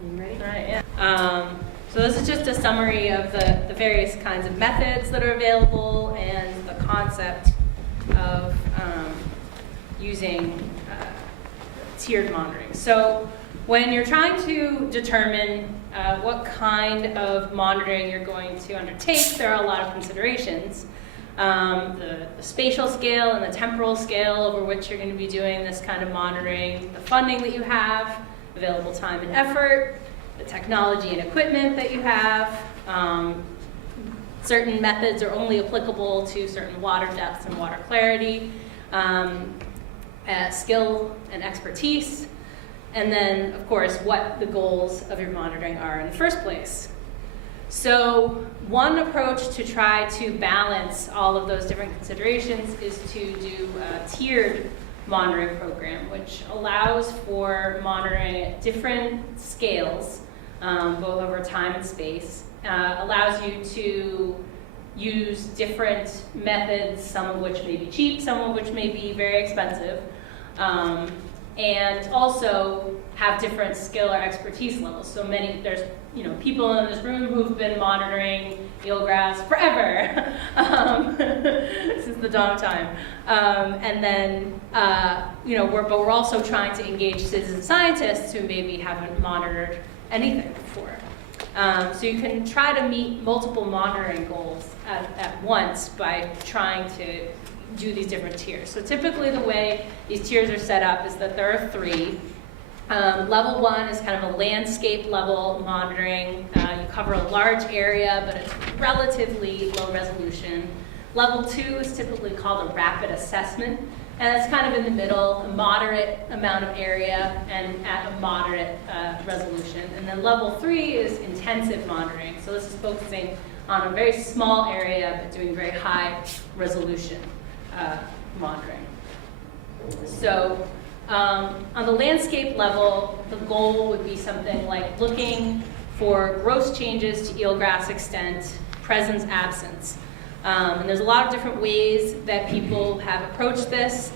You ready? All right, yeah. So this is just a summary of the various kinds of methods that are available and the concept of using tiered monitoring. So when you're trying to determine what kind of monitoring you're going to undertake, there are a lot of considerations. The spatial scale and the temporal scale over which you're going to be doing this kind of monitoring, the funding that you have, available time and effort, the technology and equipment that you have. Certain methods are only applicable to certain water depths and water clarity, skill and expertise, and then, of course, what the goals of your monitoring are in the first place. So one approach to try to balance all of those different considerations is to do a tiered monitoring program, which allows for monitoring at different scales, both over time and space, allows you to use different methods, some of which may be cheap, some of which may be very expensive, and also have different skill or expertise levels. So there's people in this room who've been monitoring eelgrass forever, since the dawn of time. And then, but we're also trying to engage citizen scientists who maybe haven't monitored anything before. So you can try to meet multiple monitoring goals at once by trying to do these different tiers. So typically the way these tiers are set up is that there are three. Level 1 is kind of a landscape level monitoring. You cover a large area, but it's relatively low resolution. Level 2 is typically called a rapid assessment, and it's kind of in the middle, a moderate amount of area and at a moderate resolution. And then level 3 is intensive monitoring. So this is focusing on a very small area, but doing very high resolution monitoring. So on the landscape level, the goal would be something like looking for gross changes to eelgrass extent, presence, absence. And there's a lot of different ways that people have approached this.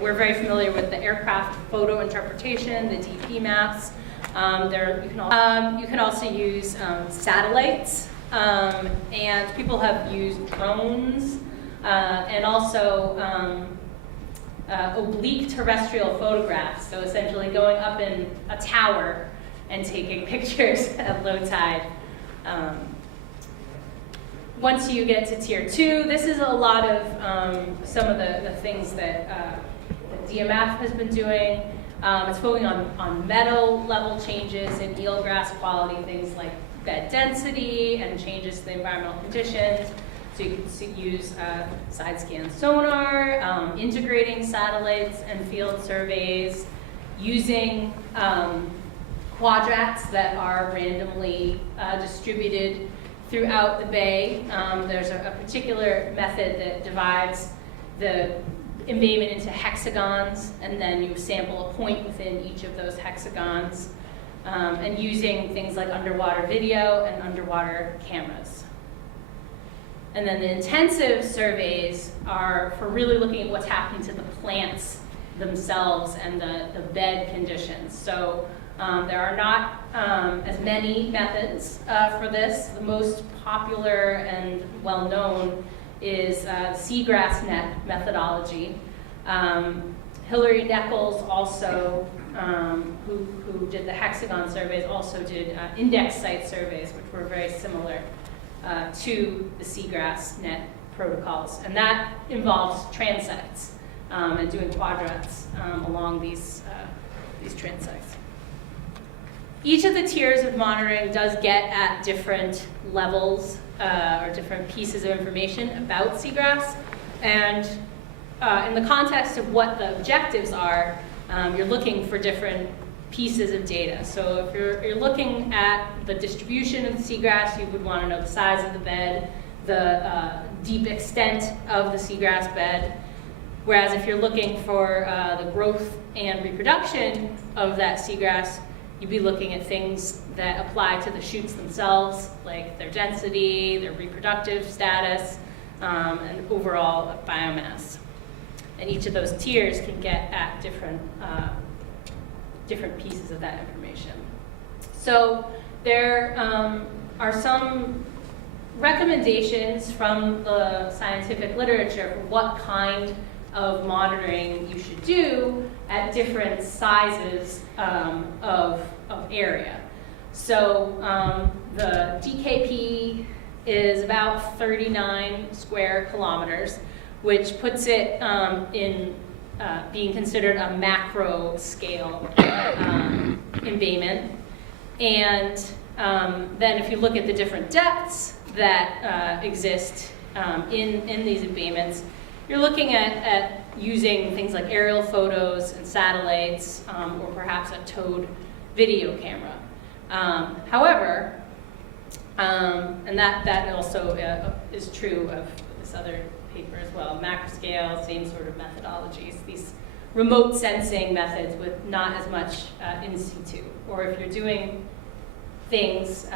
We're very familiar with the aircraft photo interpretation, the DP maps. You can also use satellites, and people have used drones, and also oblique terrestrial photographs, so essentially going up in a tower and taking pictures at low tide. Once you get to tier 2, this is a lot of some of the things that the DMF has been doing. It's focusing on meadow level changes in eelgrass quality, things like bed density and changes to the environmental conditions. So you can use side scan sonar, integrating satellites and field surveys, using quadrats that are randomly distributed throughout the bay. There's a particular method that divides the embayment into hexagons, and then you sample a point within each of those hexagons, and using things like underwater video and underwater cameras. And then the intensive surveys are for really looking at what's happening to the plants themselves and the bed conditions. So there are not as many methods for this. The most popular and well-known is seagrass net methodology. Hilary Nichols also, who did the Hexagon surveys, also did index site surveys, which were very similar to the seagrass net protocols. And that involves transects and doing quadrats along these transects. Each of the tiers of monitoring does get at different levels or different pieces of information about seagrass. And in the context of what the objectives are, you're looking for different pieces of data. So if you're looking at the distribution of the seagrass, you would want to know the size of the bed, the deep extent of the seagrass bed. Whereas if you're looking for the growth and reproduction of that seagrass, you'd be looking at things that apply to the shoots themselves, like their density, their reproductive status, and overall biomass. And each of those tiers can get at different pieces of that information. So there are some recommendations from the scientific literature for what kind of monitoring you should do at different sizes of area. So the DKP is about 39 square kilometers, which puts it in being considered a macro scale embayment. And then if you look at the different depths that exist in these embayments, you're looking at using things like aerial photos and satellites, or perhaps a towed video camera. However, and that also is true of this other paper as well, macro scale, same sort of methodologies, these remote sensing methods with not as much in situ. Or if you're doing things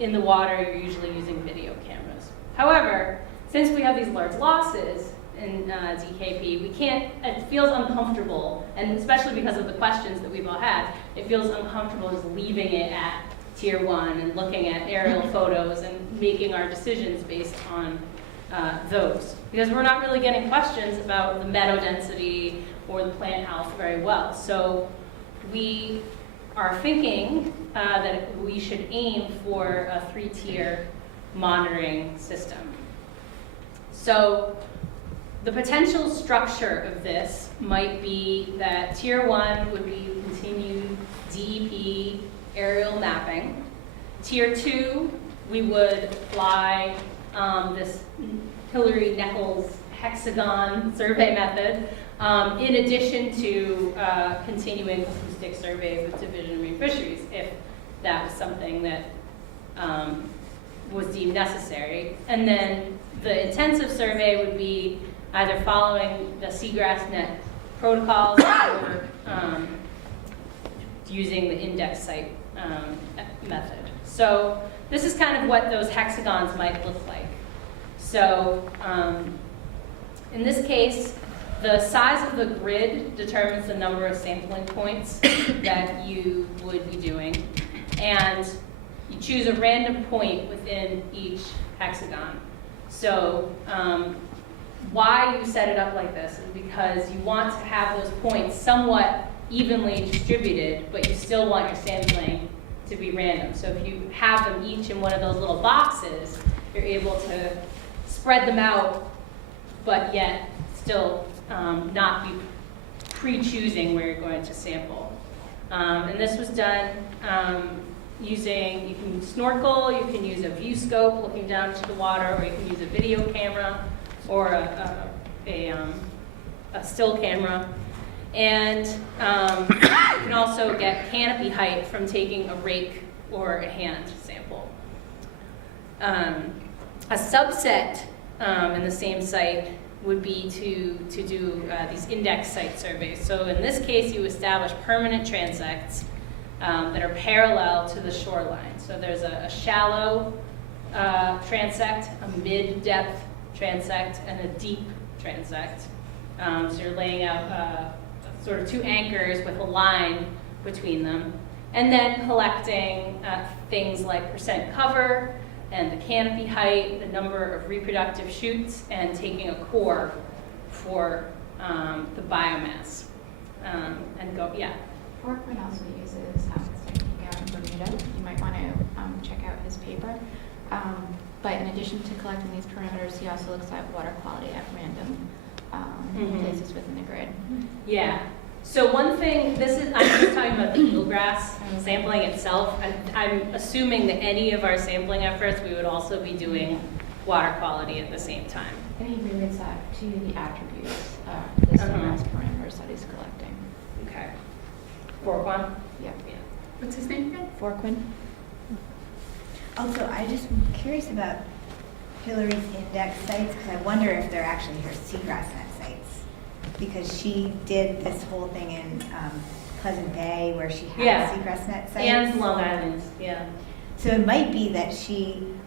in the water, you're usually using video cameras. However, since we have these large losses in DKP, it feels uncomfortable, and especially because of the questions that we've all had, it feels uncomfortable just leaving it at tier 1 and looking at aerial photos and making our decisions based on those. Because we're not really getting questions about the meadow density or the plant health very well. So we are thinking that we should aim for a 3-tier monitoring system. So the potential structure of this might be that tier 1 would be continued DEP aerial mapping. Tier 2, we would fly this Hillary Nichols Hexagon Survey method, in addition to continuing acoustic surveys with Division Marine Fisheries, if that was something that was deemed necessary. And then the intensive survey would be either following the seagrass net protocols or using the index site method. So this is kind of what those hexagons might look like. So in this case, the size of the grid determines the number of sampling points that you would be doing. And you choose a random point within each hexagon. So why you set it up like this is because you want to have those points somewhat evenly distributed, but you still want your sampling to be random. So if you have them each in one of those little boxes, you're able to spread them out, but yet still not be pre-choosing where you're going to sample. And this was done using, you can snorkel, you can use a view scope looking down into the water, or you can use a video camera or a still camera. And you can also get canopy height from taking a rake or a hand sample. A subset in the same site would be to do these index site surveys. So in this case, you establish permanent transects that are parallel to the shoreline. So there's a shallow transect, a mid-depth transect, and a deep transect. So you're laying out sort of 2 anchors with a line between them, and then collecting things like percent cover and the canopy height, the number of reproductive shoots, and taking a core for the biomass. And go, yeah. Forkman also uses this technique out in Bermuda. You might want to check out his paper. But in addition to collecting these parameters, he also looks at water quality at random places within the grid. Yeah. So one thing, I'm just talking about the eelgrass sampling itself. I'm assuming that any of our sampling efforts, we would also be doing water quality at the same time. And he relates that to the attributes of the eelgrass parameters that he's collecting. Okay. Forkwan? Yeah. What's his name again? Forkwan. Also, I just am curious about Hillary's index sites, because I wonder if they're actually her seagrass net sites. Because she did this whole thing in Pleasant Bay where she had seagrass net sites. And Long Island, yeah. So it might be that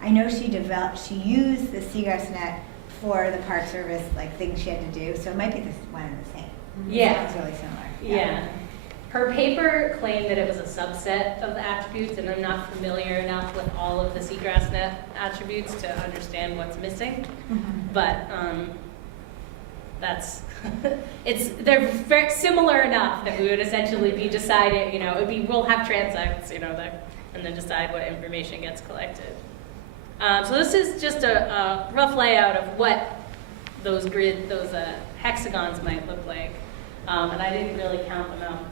I know she used the seagrass net for the Park Service, like things she had to do. So it might be this one and the same. Yeah. It's really similar. Yeah. Her paper claimed that it was a subset of the attributes, and I'm not familiar enough with all of the seagrass net attributes to understand what's missing. But that's, they're very similar enough that we would essentially be deciding, you know, we'll have transects, you know, and then decide what information gets collected. So this is just a rough layout of what those hexagons might look like. And I didn't really count them out.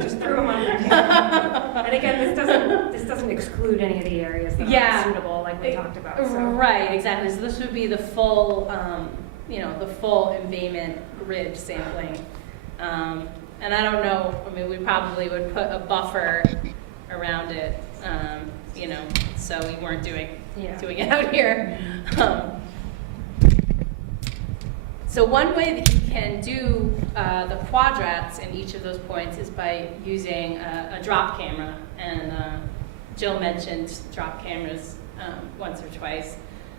Just threw them on there. And again, this doesn't exclude any of the areas that are suitable, like we talked about. So. Right, exactly. So this would be the full, the full embayment grid sampling. And I don't know. I mean, we probably would put a buffer around it, so we weren't doing it out here. So one way that you can do the quadrats in each of those points is by using a drop camera. And Jill mentioned drop cameras once or twice.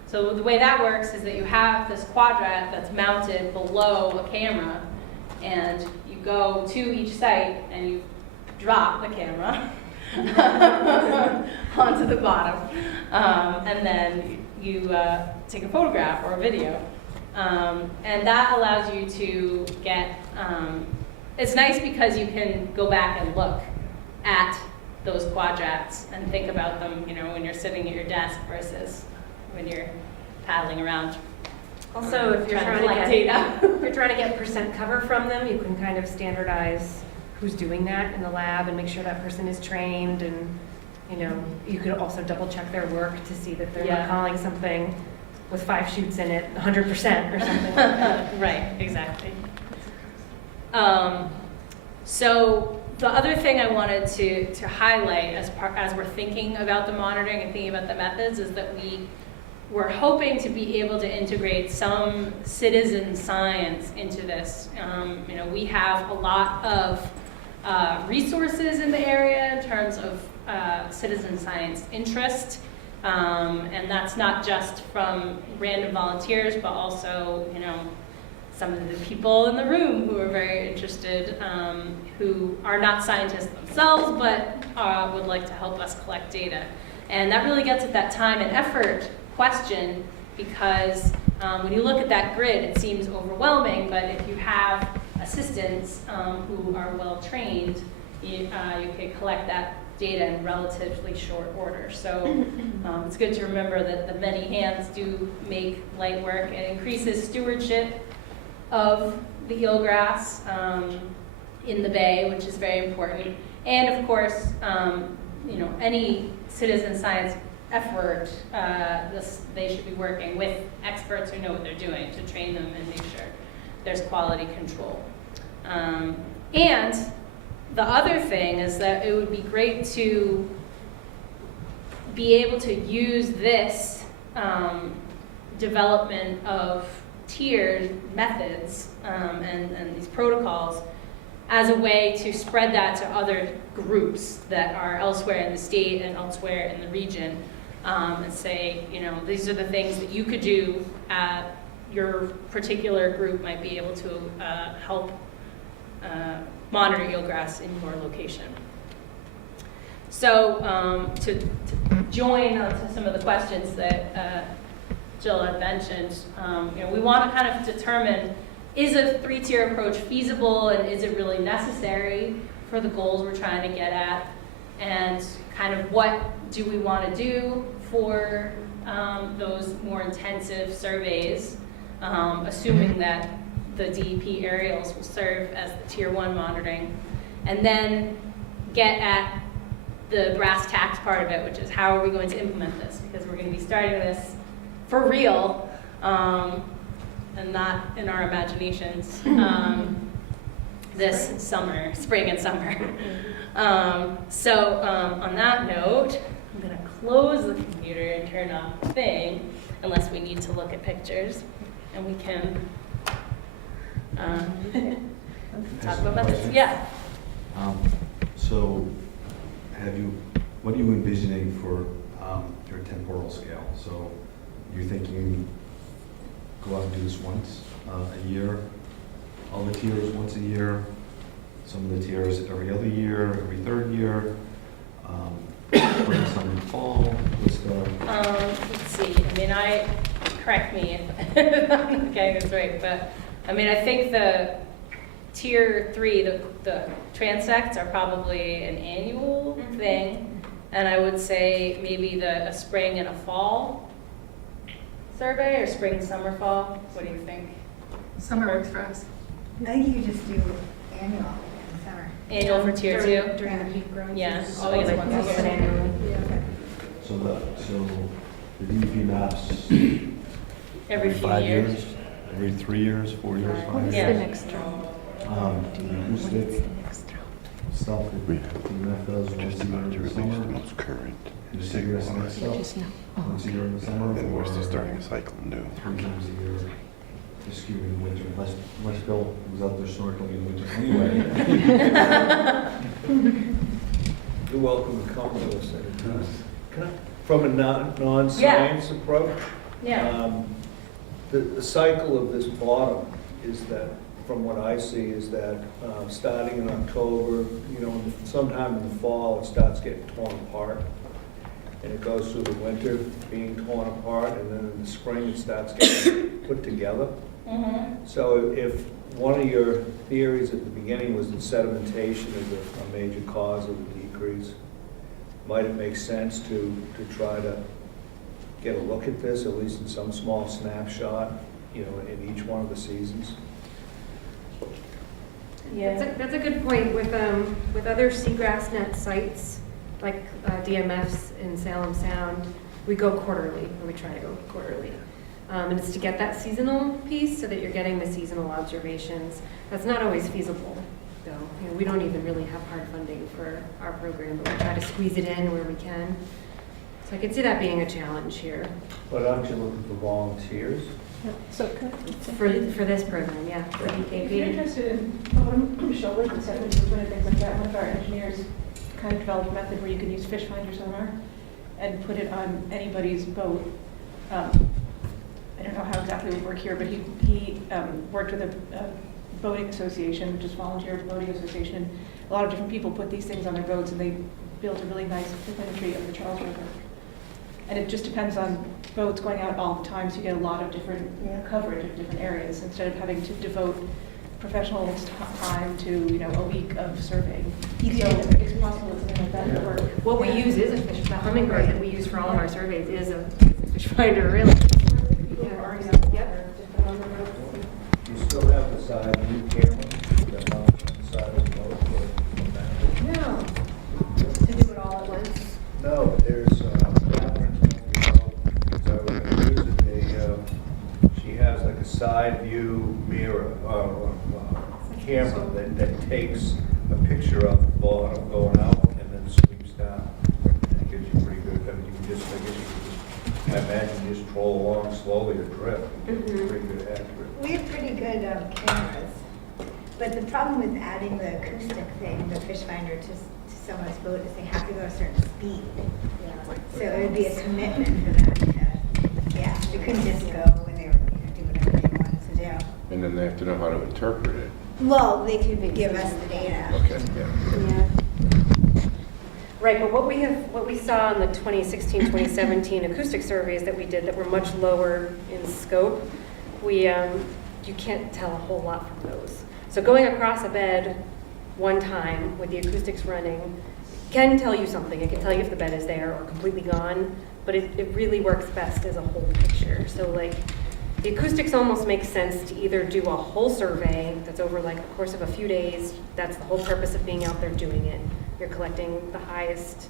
So the way that works is that you have this quadrat that's mounted below a camera, and you go to each site and you drop the camera onto the bottom, and then you take a photograph or a video. And that allows you to get, it's nice because you can go back and look at those quadrats and think about them, when you're sitting at your desk versus when you're paddling around. Also, if you're trying to get percent cover from them, you can kind of standardize who's doing that in the lab and make sure that person is trained, and you could also double check their work to see that they're not calling something with 5 shoots in it 100% or something like that. Right, exactly. So the other thing I wanted to highlight as we're thinking about the monitoring and thinking about the methods is that we're hoping to be able to integrate some citizen science into this. We have a lot of resources in the area in terms of citizen science interest. And that's not just from random volunteers, but also, some of the people in the room who are very interested, who are not scientists themselves, but would like to help us collect data. And that really gets at that time and effort question, because when you look at that grid, it seems overwhelming, but if you have assistants who are well trained, you can collect that data in relatively short order. So it's good to remember that the many hands do make light work. It increases stewardship of the eelgrass in the bay, which is very important. And of course, any citizen science effort, they should be working with experts who know what they're doing to train them and make sure there's quality control. And the other thing is that it would be great to be able to use this development of tiered methods and these protocols as a way to spread that to other groups that are elsewhere in the state and elsewhere in the region, and say, these are the things that you could do. Your particular group might be able to help monitor eelgrass in your location. So to join to some of the questions that Jill had mentioned, we want to kind of determine, is a 3-tier approach feasible, and is it really necessary for the goals we're trying to get at, and kind of what do we want to do for those more intensive surveys, assuming that the DEP aerials will serve as the Tier 1 monitoring, and then get at the brass tacks part of it, which is how are we going to implement this, because we're going to be starting this for real, and not in our imaginations, this spring and summer. So on that note, I'm going to close the computer and turn off the thing, unless we need to look at pictures, and we can talk about methods. Yeah. So, what are you envisioning for your temporal scale? So, you're thinking go out and do this once a year, all the tiers once a year, some of the tiers every other year, every third year, spring, summer, and fall? What's the, Let's see, I mean, correct me if I'm not getting this right, but, I mean, I think the tier 3, the transects are probably an annual thing, and I would say maybe a spring and a fall survey, or spring, summer, fall. What do you think? Summer works for us. I think you could just do annual in the summer. Annual for tier 2? During the peak growing Yeah, season. always Like, once a that's year. annually. so the DEP maps? Every few 5 years. Every 3 years, 4 years, 5 years? Yeah. next round? The acoustic stuff that MEF does once a year in the summer? most current. And the cigarette and stuff, once a year in the summer? And we're still or starting a cycle new. 3 times a year, just skewing in the winter, unless Bill was out there snorkeling in the winter anyway. You're welcome to come to us anytime. From a non-science approach, Yeah. the cycle of this bottom is that, from what I see, is that starting in October, sometime in the fall, it starts getting torn apart. And it goes through the winter being torn apart, and then in the spring, it starts getting put together. So if one of your theories at the beginning was that sedimentation is a major cause of the decrease, might it make sense to try to get a look at this, at least in some small snapshot, in each one of the seasons? That's a good point. With other seagrass net sites, like DMFs in Salem Sound, we go quarterly, or we try to go quarterly. And it's to get that seasonal piece so that you're getting the seasonal observations. That's not always feasible, though. We don't even really have hard funding for our program, but we try to squeeze it in where we can. So I could see that being a challenge here But aren't you looking for volunteers? So, for this program, yeah, for if you're EKP. interested in shoulder and sediment movement and things like that, one of our engineers kind of developed a method where you can use fish finder sonar and put it on anybody's boat. I don't know how exactly it would work here, but he worked with a boating association, which is volunteer boating association, and a lot of different people put these things on their boats, and they built a really nice imagery of the Charles River. And it just depends on boats going out all the time, so you get a lot of different coverage of different areas, instead of having to devote professional time to, a week of surveying. So it's possible that something like that would work. What we use is a fish, the hummingbird that we use for all of our surveys is a fish finder, really. People are already out there, just put it on the road. You still have the side view camera that mounts on the side of the boat for mapping? No. To do it all at once. No, but there's Catherine, so she has like a side view mirror, camera that takes a picture of the bottom going out and then sweeps down. And it gives you pretty good, you can just, I imagine you just troll along slowly or drift. It's pretty good accurate. We have pretty good cameras, but the problem with adding the acoustic thing, the fish finder to someone's boat, is they have to go a certain speed. So it would be a commitment for them to, they couldn't just go when they were, do whatever they wanted to do. And then they have to know how to interpret it. Well, they could give us the data. Okay, yeah. Right, but what we saw in the 2016-2017 acoustic surveys that we did that were much lower in scope, you can't tell a whole lot from those. So going across a bed one time with the acoustics running can tell you something. It can tell you if the bed is there or completely gone, but it really works best as a whole picture. So the acoustics almost make sense to either do a whole survey that's over the course of a few days. That's the whole purpose of being out there doing it. You're collecting the highest,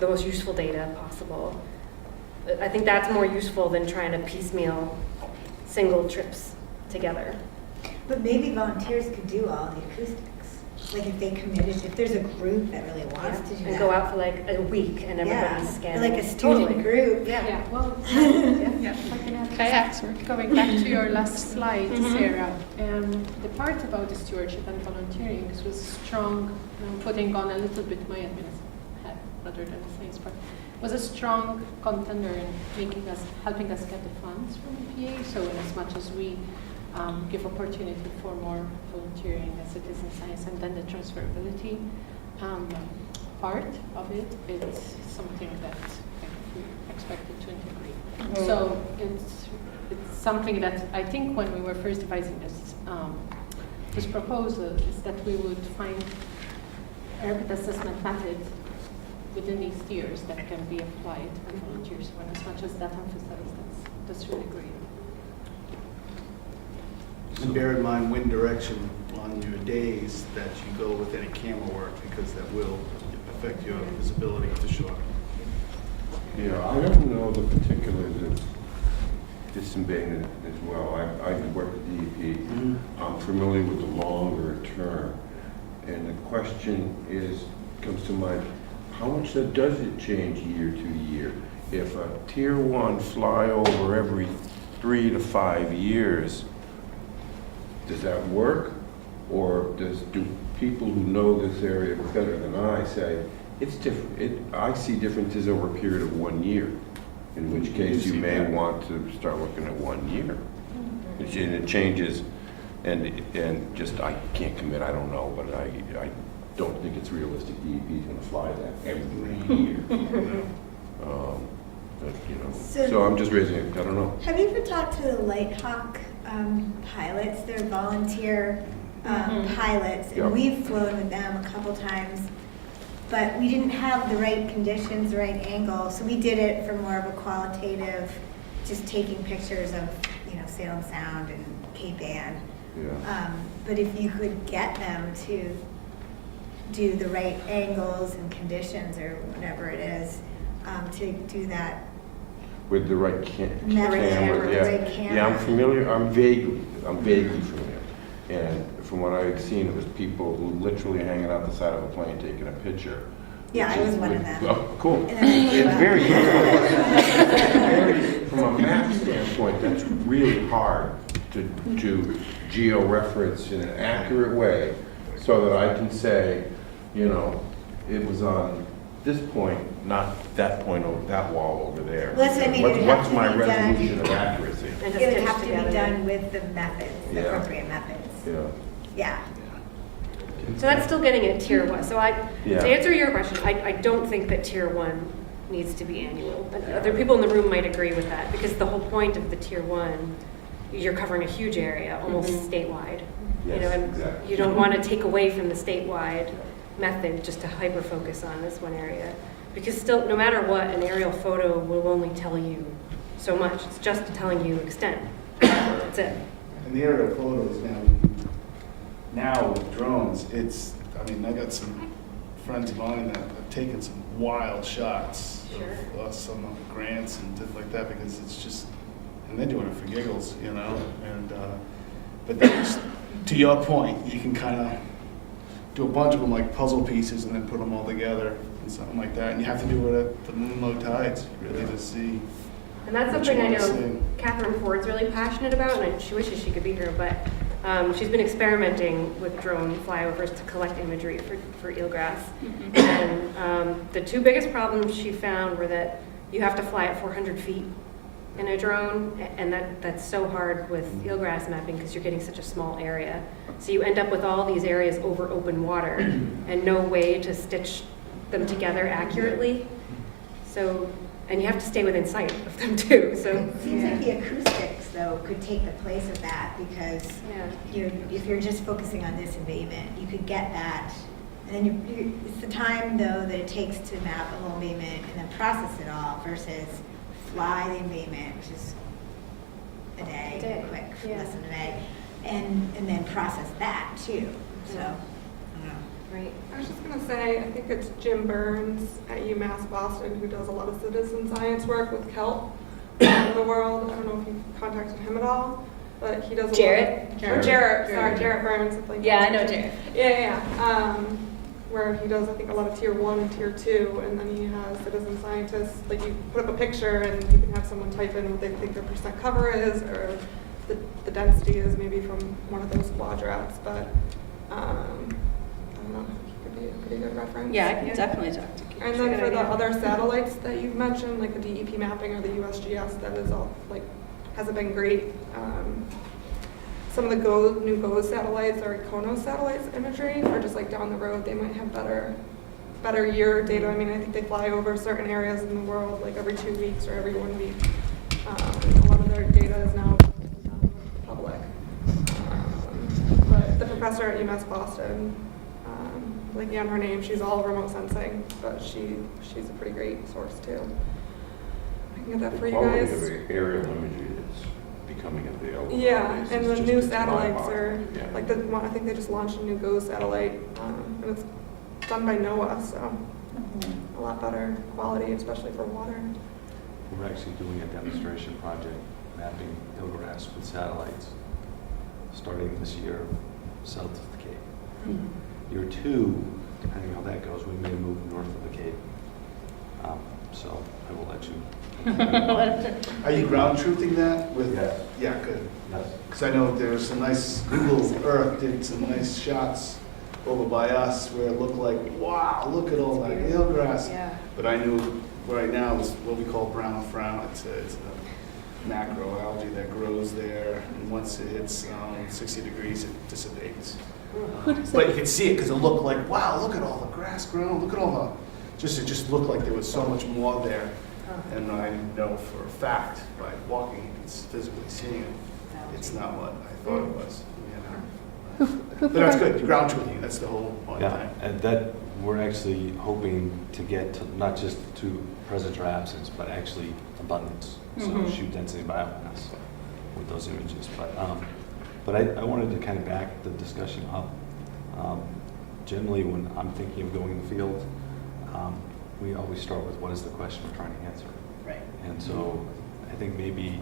the most useful data possible. I think that's more useful than trying to piecemeal single trips together. But maybe volunteers could do all the acoustics. Like if they committed, if there's a group that really wants to do that. And go out for a week and everybody's scanning. Like a student Totally. group. Yeah, well, Going back to your last slide, Sarah, the part about the stewardship and volunteering, this was strong, putting on a little bit my admin head rather than the science part, was a strong contender in helping us get the funds from EPA. So in as much as we give opportunity for more volunteering as citizen science, and then the transferability part of it, it's something that we expected to integrate. So it's something that I think when we were first devising this proposal is that we would find a rapid assessment method within these tiers that can be applied to volunteers. When as much as that emphasized, that's really great. And bear in mind wind direction on your days that you go with any camera work, because that will affect your visibility of the shore. Yeah, I don't know the particulars of disembayment as well. I work at DEP. I'm familiar with the longer term. And the question comes to mind, how much does it change year to year? If a tier 1 flyover every 3 to 5 years, does that work? Or do people who know this area better than I say, it's different? I see differences over a period of 1 year, in which case you may want to start looking at 1 year. And it changes, and just, I can't commit, I don't know, but I don't think it's realistic DEP is going to fly that every year. But, you know, so I'm just raising it, I don't know. Have you ever talked to the Lighthawk pilots? They're volunteer pilots, and we've flown with them a couple times, but we didn't have the right conditions, the right angle, so we did it for more of a qualitative, just taking pictures of, you know, Salem Sound and Cape Ann. Yeah. But if you could get them to do the right angles and conditions or whatever it is, to do that. With the right camera, yeah. Right camera. Yeah, I'm familiar, I'm vaguely familiar. And from what I've seen, it was people who literally hanging out the side of a plane taking a picture. Yeah, I was one of them. Oh, cool. And then It's very, from a map standpoint, that's really hard to geo-reference in an accurate way so that I can say, you know, it was on this point, not that point over that wall over there. Well, that's what I mean, it would have What's to my be done. resolution of accuracy? And It would stitch have to be together. done with the methods, the Yeah. appropriate methods. Yeah. Yeah. So that's still getting at tier 1. So Yeah. to answer your question, I don't think that tier 1 needs to be annual. Other people in the room might agree with that, because the whole point of the tier 1, you're covering a huge area, almost statewide. Yes, You know, and exactly. you don't want to take away from the statewide method just to hyper focus on this one area. Because still, no matter what, an aerial photo will only tell you so much. It's just telling you extent. That's it. And the aerial photos now with drones, I mean, I got some friends of mine that have taken some wild shots of some grants and stuff like that, because it's just, and they're doing it for giggles, you know, and, but that's, to your point, you can kind of do a bunch of them like puzzle pieces and then put them all together and something like that, and you have to do it at the moon low tides, really, to see. And that's what something you I wanna know see. Catherine Ford's really passionate about, and she wishes she could be here, but she's been experimenting with drone flyovers to collect imagery for eelgrass. And the 2 biggest problems she found were that you have to fly at 400 feet in a drone, and that's so hard with eelgrass mapping because you're getting such a small area. So you end up with all these areas over open water and no way to stitch them together accurately. So, and you have to stay within sight of them too. So It seems like the acoustics, though, could take the place of that, because if you're just focusing on this embayment, you could get that. And then it's the time, though, that it takes to map a whole embayment and then process it all versus fly the embayment, which is a day, quick, less than a day, and then process that too. So, I don't know. right. I was just going to say, I think it's Jim Burns at UMass Boston who does a lot of citizen science work with kelp around the world. I don't know if you've contacted him at all, but he does a Jarrett? lot of... Jarrett Burns. I think. Yeah, I know Jarrett. Yeah. Where he does, I think, a lot of tier 1 and tier 2, and then he has citizen scientists, like you put up a picture and you can have someone type in what they think their percent cover is, or the density is maybe from one of those quadrats, but I don't know, it could be a pretty good reference. Yeah, I can definitely talk to you. And then for the other satellites that you've mentioned, like the DEP mapping or the USGS, that is all, like, hasn't been great. some of the new GOES satellites or Icono satellites imagery, or just like down the road, they might have better year data. I mean, I think they fly over certain areas in the world like every 2 weeks or every 1 week. A lot of their data is now public. But the professor at UMass Boston, blanking on her name, she's all remote sensing, but she's a pretty great source too. I can get that for you guys. The quality of aerial imagery that's becoming available. Yeah, nowadays and is the just new it's satellites mind-boggling. are, Yeah. like the one, I think they just launched a new GOES satellite, and it's done by NOAA, so a lot better quality, especially for water. We're actually doing a demonstration project mapping Eelgrass with satellites starting this year south of the Cape. Year 2, depending how that goes, we may move north of the Cape. So I will let you. Are you ground truthing that with? Yes. Yeah, good. Yes. Because I know there's some nice, Google Earth did some nice shots over by us where it looked like, wow, look at all that eelgrass. Yeah. But I knew right now it's what we call brown frown. It's a macroalgae that grows there, and once it hits 60 degrees, it dissipates. But you can see it because it looked like, wow, look at all the grass grown. Look at all the, it just looked like there was so much more there. And I know for a fact by walking and physically seeing it, it's not what I thought it was. You know? But that's good. You're ground truthing. That's the whole point. Yeah, and that we're actually hoping to get to not just to presence or absence, but actually abundance. So shoot density biomass with those images. But I wanted to kind of back the discussion up. Generally, when I'm thinking of going in the field, we always start with what is the question we're trying to answer. Right. And so I think maybe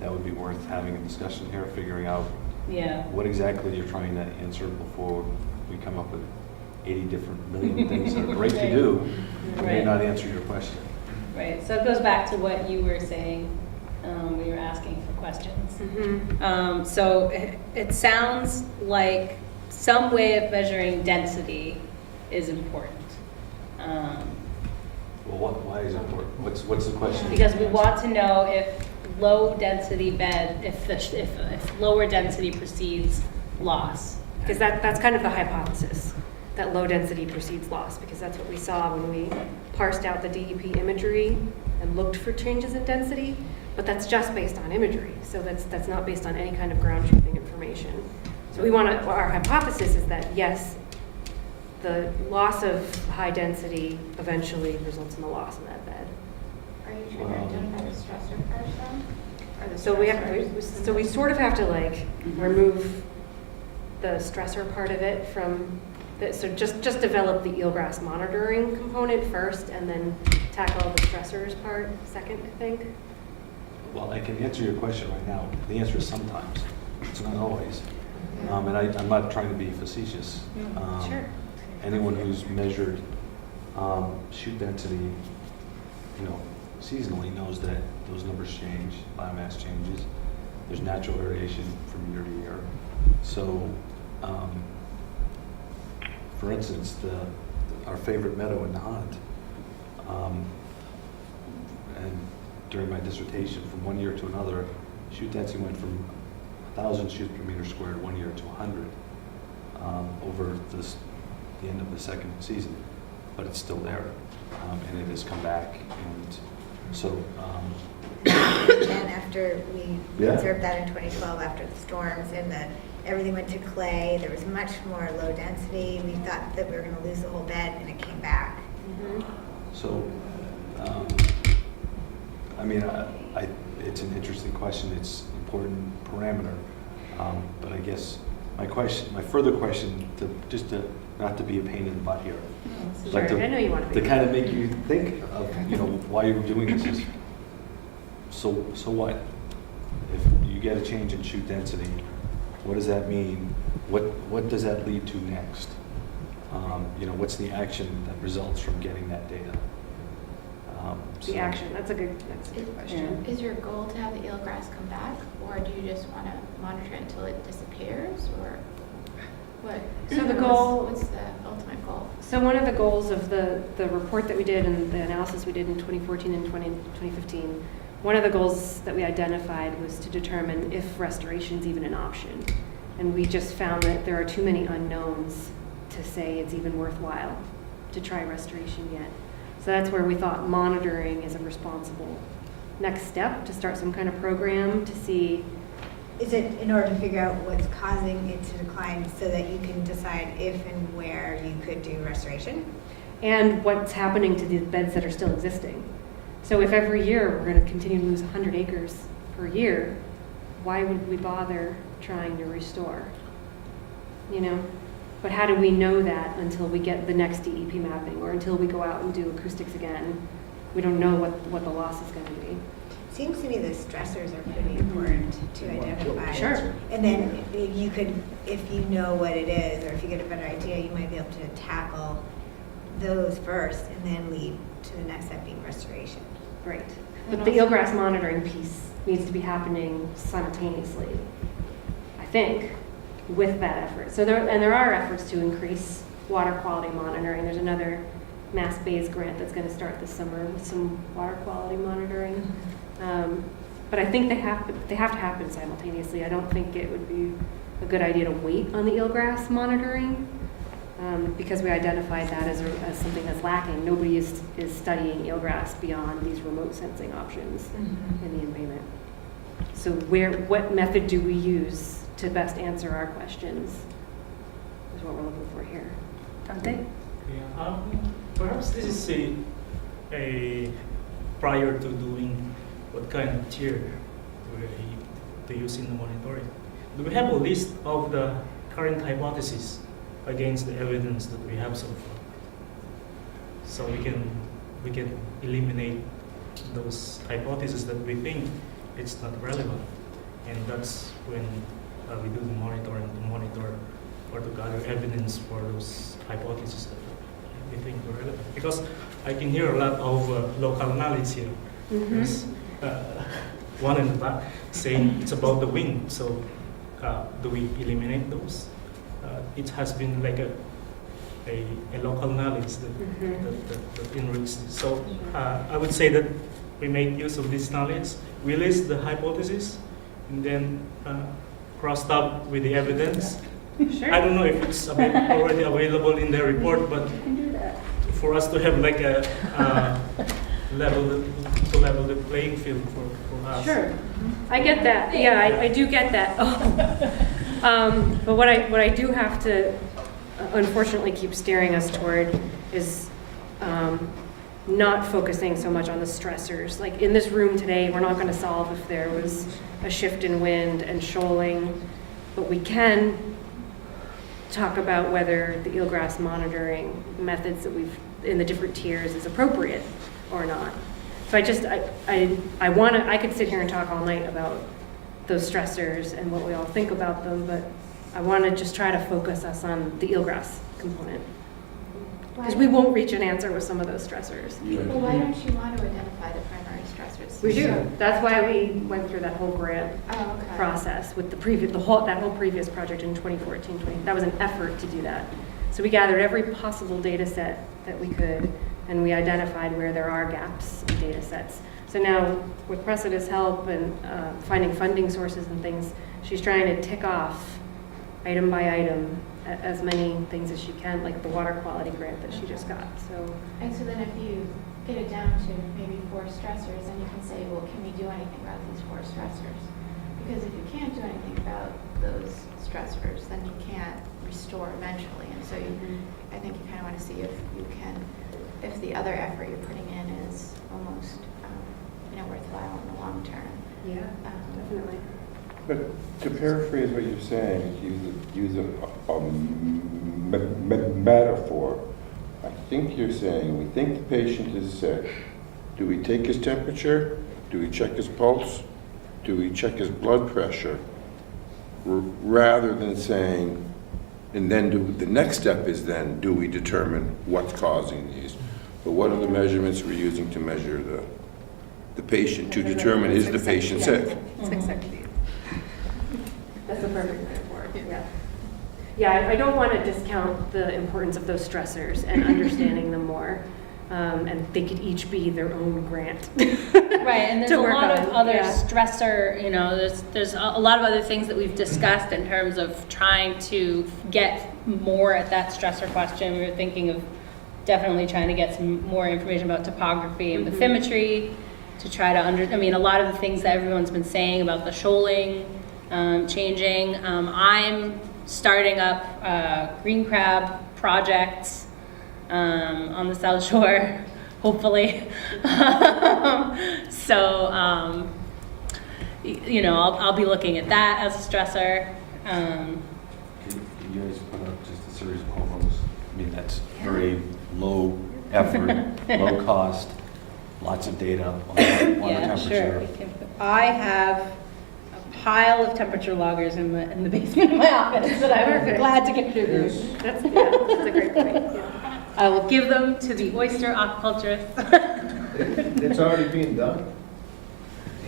that would be worth having a discussion here, figuring out Yeah. what exactly you're trying to answer before we come up with 80 different million things that are great to do, but may Right. not answer your question. Right, so it goes back to what you were saying when you were asking for questions. So it sounds like some way of measuring density is important. Well, why is it important? What's the question? Because we want to know if low density bed, if lower density precedes loss. Because that's kind of the hypothesis, that low density precedes loss, because that's what we saw when we parsed out the DEP imagery and looked for changes in density, but that's just based on imagery, so that's not based on any kind of ground truthing information. So our hypothesis is that yes, the loss of high density eventually results in the loss in that bed. Are you trying to identify the stressor first then? Or the So stressors? we sort of have to like remove the stressor part of it from the, so just develop the eelgrass monitoring component first and then tackle the stressors part second, I think. Well, I can answer your question right now. The answer is sometimes. It's not always. And I'm not trying to be facetious. Sure. Anyone who's measured shoot density, seasonally knows that those numbers change, biomass changes. There's natural variation from year to year. So, for instance, our favorite meadow in the hunt, and during my dissertation, from one year to another, shoot density went from 1,000 shoots per meter squared 1 year to 100 over the end of the second season, but it's still there, and it has come back, and so. And after we Yeah. observed that in 2012, after the storms and everything went to clay, there was much more low density. We thought that we were going to lose the whole bed, and it came back. So, it's an interesting question. It's an important parameter, but I guess my further question, not to be a pain in the butt here, Sure, but I know you want to to be. kind of make you think of why you're doing this. Is, so what? If you get a change in shoot density, what does that mean? What does that lead to next? What's the action that results from getting that data? The action, that's a good question. Is your goal to have the eelgrass come back, or do you just want to monitor it until it disappears, or what? So the goal- What's the ultimate goal? So one of the goals of the report that we did and the analysis we did in 2014 and 2015, one of the goals that we identified was to determine if restoration is even an option. And we just found that there are too many unknowns to say it's even worthwhile to try restoration yet. So that's where we thought monitoring is a responsible next step, to start some kind of program to see. Is it in order to figure out what's causing it to decline so that you can decide if and where you could do restoration? And what's happening to the beds that are still existing. So if every year we're going to continue to lose 100 acres per year, why would we bother trying to restore? You know? But how do we know that until we get the next DEP mapping or until we go out and do acoustics again? We don't know what the loss is going to be. Seems to me the stressors are pretty important to identify. Sure. And then you could, if you know what it is, or if you get a better idea, you might be able to tackle those first and then lead to the next step being restoration. Right. But the eelgrass monitoring piece needs to be happening simultaneously, I think, with that effort. So there are efforts to increase water quality monitoring. There's another Mass Bays grant that's going to start this summer with some water quality monitoring. But I think they have to happen simultaneously. I don't think it would be a good idea to wait on the eelgrass monitoring because we identified that as something that's lacking. Nobody is studying eelgrass beyond these remote sensing options in the embayment. So what method do we use to best answer our questions is what we're looking for here. Dante? Yeah, perhaps this is a prior to doing what kind of tier to use in the monitoring. Do we have a list of the current hypotheses against the evidence that we have so far? So we can eliminate those hypotheses that we think it's not relevant, and that's when we do the monitoring to monitor or to gather evidence for those hypotheses that we think are relevant. Because I can hear a lot of local knowledge here. There's one in the back saying it's about the wind. So do we eliminate those? It has been like a local knowledge that enriches this. So I would say that we make use of this knowledge. We list the hypothesis and then crossed up with the evidence. Sure. I don't know if it's already available in the report, but for us to have like a level the playing field for us. Sure, I get that. Yeah, I do get that. But what I do have to unfortunately keep steering us toward is not focusing so much on the stressors. Like in this room today, we're not going to solve if there was a shift in wind and shoaling, but we can talk about whether the eelgrass monitoring methods that we've in the different tiers is appropriate or not. So I could sit here and talk all night about those stressors and what we all think about them, but I want to just try to focus us on the eelgrass component. Because we won't reach an answer with some of those stressors. Well, why don't you want to identify the primary stressors? We do. That's why we went through that whole grant process with that whole previous project in 2014. That was an effort to do that. So we gathered every possible data set that we could, and we identified where there are gaps in data sets. So now, with Cressida's help and finding funding sources and things, she's trying to tick off item by item as many things as she can, like the water quality grant that she just got. And so then if you get it down to maybe 4 stressors, then you can say, well, can we do anything about these 4 stressors? Because if you can't do anything about those stressors, then you can't restore eventually. And so I think you kind of want to see if the other effort you're putting in is almost worthwhile in the long term. Yeah, definitely. But to paraphrase what you're saying, use a metaphor. I think you're saying we think the patient is sick. Do we take his temperature? Do we check his pulse? Do we check his blood pressure? Rather than saying, and then the next step is then, do we determine what's causing these? But what are the measurements we're using to measure the patient to determine is the patient sick? That's the perfect metaphor. Yeah. Yeah, I don't want to discount the importance of those stressors and understanding them more. And they could each be their own grant. Right, and there's to a work lot of on, other yeah. stressor, you know, there's a lot of other things that we've discussed in terms of trying to get more at that stressor question. We were thinking of definitely trying to get some more information about topography and bathymetry to try to I mean, a lot of the things that everyone's been saying about the shoaling changing. I'm starting up green crab projects on the South Shore, hopefully. So, you know, I'll be looking at that as a stressor. You guys put up just a series of homos. I mean, that's very low effort, low cost, lots of data on the Yeah, temperature. sure. I have a pile of temperature loggers in the basement of my office that I'm glad to contribute. That's a great point. Yeah. I will give them to the oyster aquaculturists. It's already being done.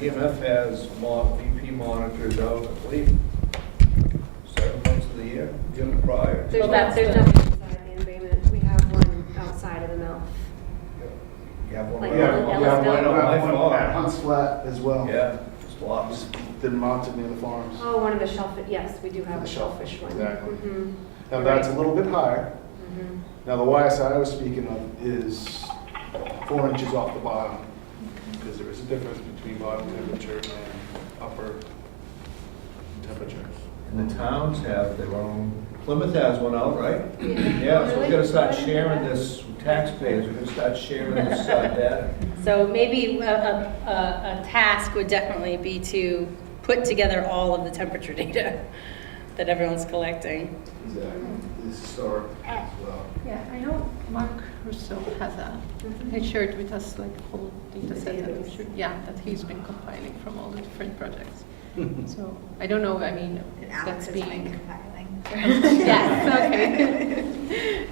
EMF has VP monitors out, I believe, 7 months of the year, prior. There's Well, that's there's good. nothing inside the embayment. We have one outside of the mouth. You have one Like right Yeah, now. yeah, Right on my one farm. at Hunts Flat as well. Yeah, just lots. They're mounted near the farms. Oh, one of the shellfish, yes, we do have The a shellfish one. exactly. Mhm. Now that's a little bit higher. Mhm. Now the YSI I was speaking of is 4 inches off the bottom, because there is a difference between bottom temperature and upper temperature. And the towns have their own, Plymouth has one out, right? Yeah. Yeah, so we're gonna start sharing this, taxpayers, we're gonna start sharing this data. So maybe a task would definitely be to put together all of the temperature data that everyone's collecting. Exactly. It's historic as well. Yeah, I know Mark Russo has he shared with us like whole data set that we should, yeah, that he's been compiling from all the different projects. So I don't know, I mean, And Alex that's has been being. compiling. Yes, okay.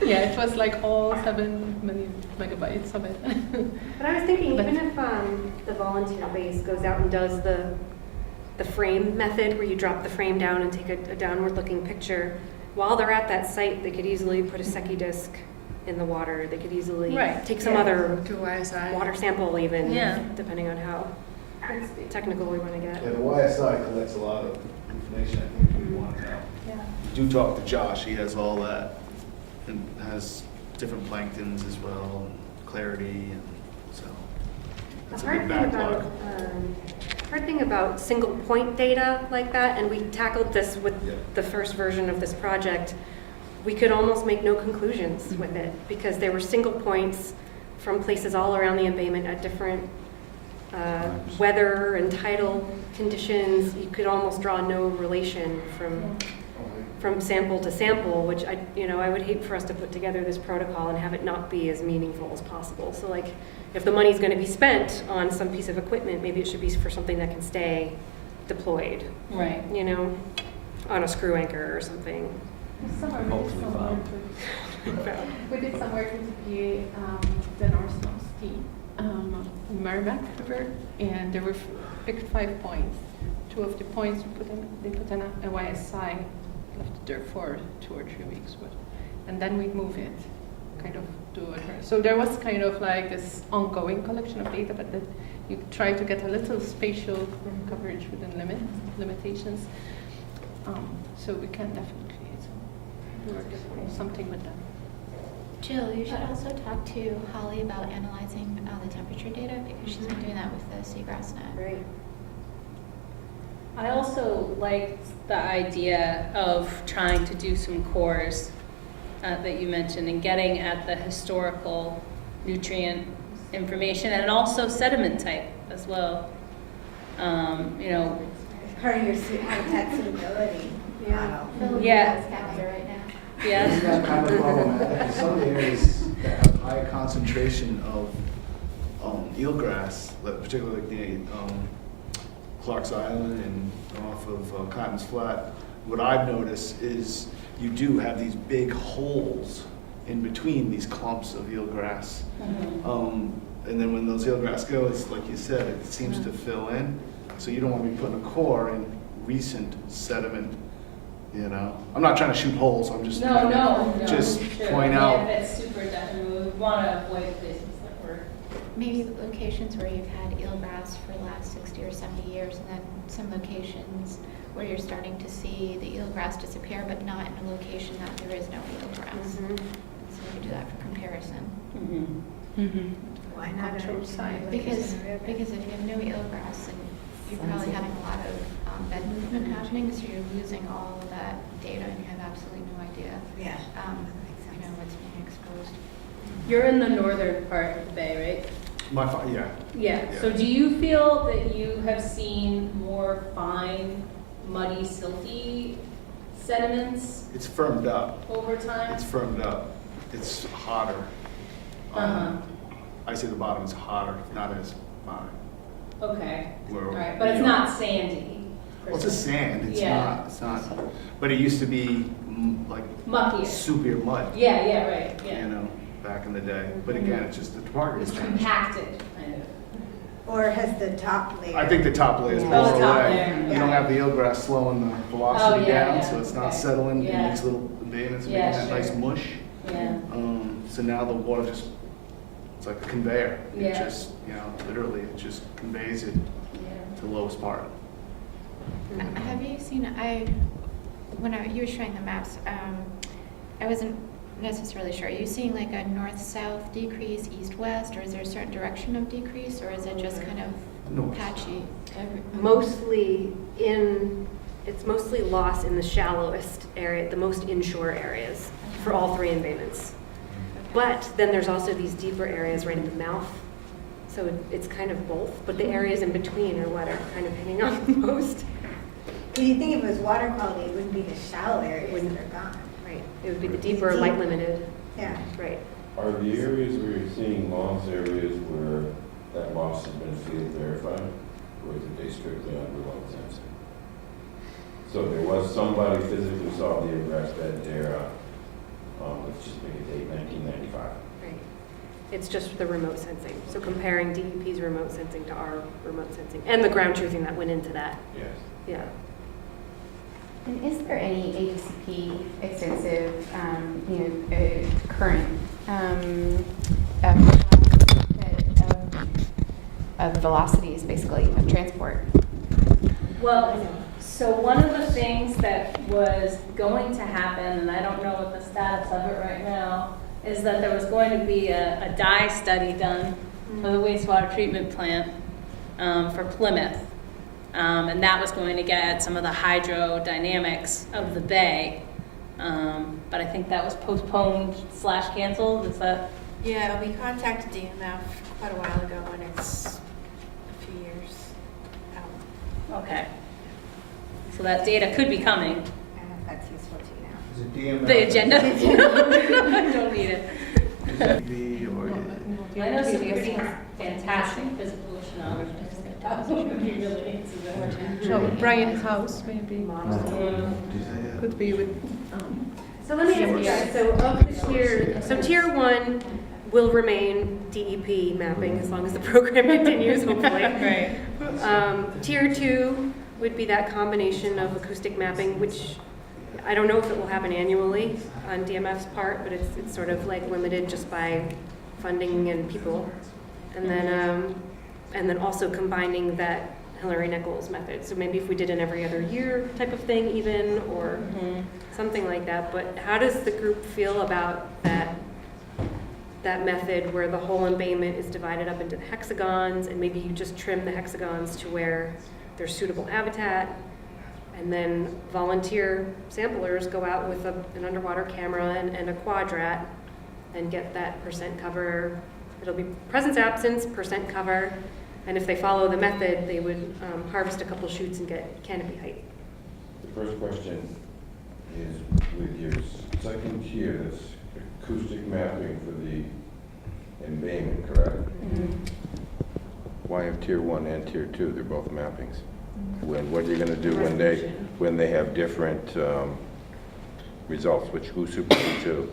Yeah, it was like all 7 million megabytes of it. But I was thinking, But- even if the volunteer base goes out and does the frame method, where you drop the frame down and take a downward-looking picture, while they're at that site, they could easily put a Secchi disc in the water. They could easily Right. take some other To YSI. water sample even, Yeah. depending on how technical we want to get. Yeah, the YSI collects a lot of information I think we want to know. Yeah. Do talk to Josh, he has all that, and has different planktons as well, and clarity, and so. The It's a hard big thing backlog. about, hard thing about single point data like that, and we tackled this with Yeah. the first version of this project, we could almost make no conclusions with it, because there were single points from places all around the embayment at different weather and tidal conditions. You could almost draw no relation from sample to sample, which I would hate for us to put together this protocol and have it not be as meaningful as possible. So like, if the money's going to be spent on some piece of equipment, maybe it should be for something that can stay deployed, Right. you know, on a screw anchor or something. Hopefully found. We did some work with the PA, the North Sea, Merrimack River, and there were picked 5 points. 2 of the points they put in a YSI, left it there for 2 or 3 weeks, and then we move it, kind of do it. So there was kind of like this ongoing collection of data, but that you try to get a little spatial coverage within limitations. So we can definitely work something with that. Jill, you should also talk to Holly about analyzing the temperature data, because she's been doing that with the seagrass net. Right. I also liked the idea of trying to do some cores that you mentioned, and getting at the historical nutrient information, and also sediment type as well. You know, Part of your habitat suitability model. Yeah. Right now. yes. Isn't that kind of problematic? In some areas that have high concentration of eelgrass, particularly like the Clark's Island and off of Cotton's Flat, what I've noticed is you do have these big holes in between these clumps of eelgrass. And then when those eelgrass go, it's like you said, it seems to fill in. So you don't want to be putting a core in recent sediment, you know? I'm not trying to shoot holes, I'm just trying to just point out. If it's super definite, we want to avoid places maybe locations where you've had eelgrass for the last 60 or 70 years, and then some locations where you're starting to see the eelgrass disappear, but not in a location that there is no eelgrass. Mhm. So we can do that for comparison. Why not? Control side. Because if you have no eelgrass, and you're probably having a lot of bed movement happening, so you're losing all of that data, and you have absolutely no idea, Yeah. you know, what's being exposed. You're in the northern part of the bay, right? Yeah. Yeah. So do you feel that you have seen more fine, muddy, silty sediments It's firmed up. over time? It's firmed up. It's hotter. I say the bottom is hotter, not as fine. Okay. Where- All right, but it's not sandy. per Well, it's just se. sand. It's Yeah. not. It's not. But it used to be like Muckier. soupier mud. Yeah, right, yeah. You know, back in the day. But again, it's just the topography. It's has changed. compacted, kind of. Or has the top layer? I think the top layer is Oh, lower the top away. layer. You don't have the eelgrass slowing the velocity Oh, yeah, down, yeah, so it's not okay. settling Yeah. in these little embayments, Yeah, making that nice sure. mush. Yeah. So now the water just, it's like a conveyor. It Yeah. just, you know, literally, it just conveys it Yeah. to the lowest part. Have you seen, you were showing the maps, I wasn't necessarily sure. Are you seeing like a north-south decrease, east-west, or is there a certain direction of decrease, or is it just kind of North. patchy? It's mostly loss in the shallowest area, the most inshore areas for all three embayments. But then there's also these deeper areas right in the mouth. So it's kind of both, but the areas in between are what are kind of hanging on the most. Because you think if it was water quality, it wouldn't be the shallow areas that Wouldn't. are gone. Right. It would be the deeper, light limited. Yeah. Right. Are the areas where you're seeing loss areas where that loss has been field verified, or is it they strictly on remote sensing? So there was somebody physically saw the eelgrass bed there, let's just make it date 1995. Right. It's just the remote sensing. So comparing DEP's remote sensing to our remote sensing and the ground truthing that went into that. Yes. Yeah. And is there any AECP extensive, current of velocities, basically, of transport? Well, so one of the things that was going to happen, and I don't know what the status of it right now, is that there was going to be a dye study done for the wastewater treatment plant for Plymouth. And that was going to get at some of the hydrodynamics of the bay. But I think that was postponed / canceled, is that? Yeah, we contacted DMF quite a while ago, and it's a few years out. Okay. So that data could be coming. I don't know if that's useful to you now. Is it DMF? The agenda? I don't need it. TV or I know some pretty fantastic physical oceanographers. He really needs to know. So Brian House maybe could be with. So let me ask you guys, so of the tier 1 will remain DEP mapping as long as the program continues, hopefully. Right. Tier 2 would be that combination of acoustic mapping, which I don't know if it will happen annually on DMF's part, but it's sort of like limited just by funding and people. And then also combining that Hillary Nichols method. So maybe if we did an every other year type of thing even, or something like that. But how does the group feel about that method where the whole embayment is divided up into the hexagons, and maybe you just trim the hexagons to where there's suitable habitat, and then volunteer samplers go out with an underwater camera and a quadrat and get that percent cover. It'll be presence absence, percent cover, and if they follow the method, they would harvest a couple shoots and get canopy height. The first question is with your second tier, that's acoustic mapping for the embayment, correct? Why have tier 1 and tier 2? They're both mappings. What are you going to do when they have different results? Who's super who?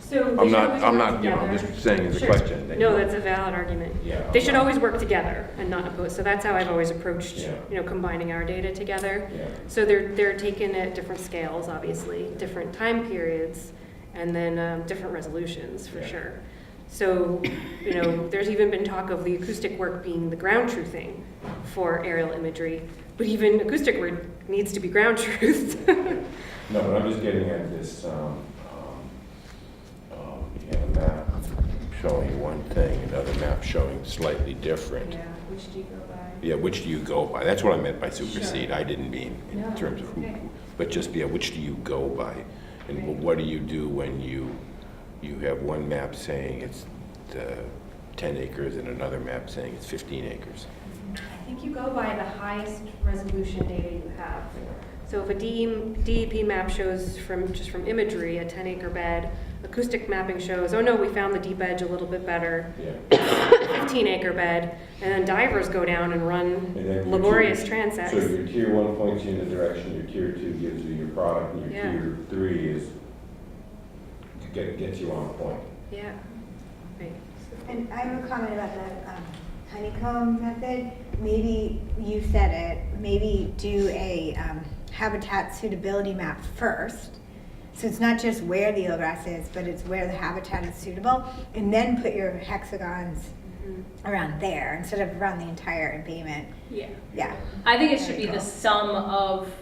So I'm just saying as a Sure. question. No, that's a valid argument. Yeah. They should always work together and not oppose. So that's how I've always approached, Yeah. combining our data together. Yeah. So they're taken at different scales, obviously, different time periods, and then different resolutions for Yeah. sure. So, you know, there's even been talk of the acoustic work being the ground truthing for aerial imagery, but even acoustic work needs to be ground truthed. No, but I'm just getting at this, you have a map showing one thing, another map showing slightly different. Yeah, which do you go by? Yeah, which do you go by? That's what I meant by supersede. Sure. I didn't mean in No, terms of who, okay. but just, yeah, which do you go by? And Right. what do you do when you have one map saying it's 10 acres and another map saying it's 15 acres? I think you go by the highest resolution data you have. So if a DEP map shows just from imagery a 10-acre bed, acoustic mapping shows, oh no, we found the deep edge a little bit better, Yeah. 15-acre bed, and then divers go down and run And then laborious So transects. your tier 1 points you in the direction, your tier 2 gives you your product, and your Yeah. tier 3 is gets you on point. Yeah. Right. And I have a comment about the honeycomb method. Maybe you said it, maybe do a habitat suitability map first. So it's not just where the eelgrass is, but it's where the habitat is suitable, and then put your hexagons around there instead of around the entire embayment. Yeah. Yeah. I think it should There be you the go. sum of,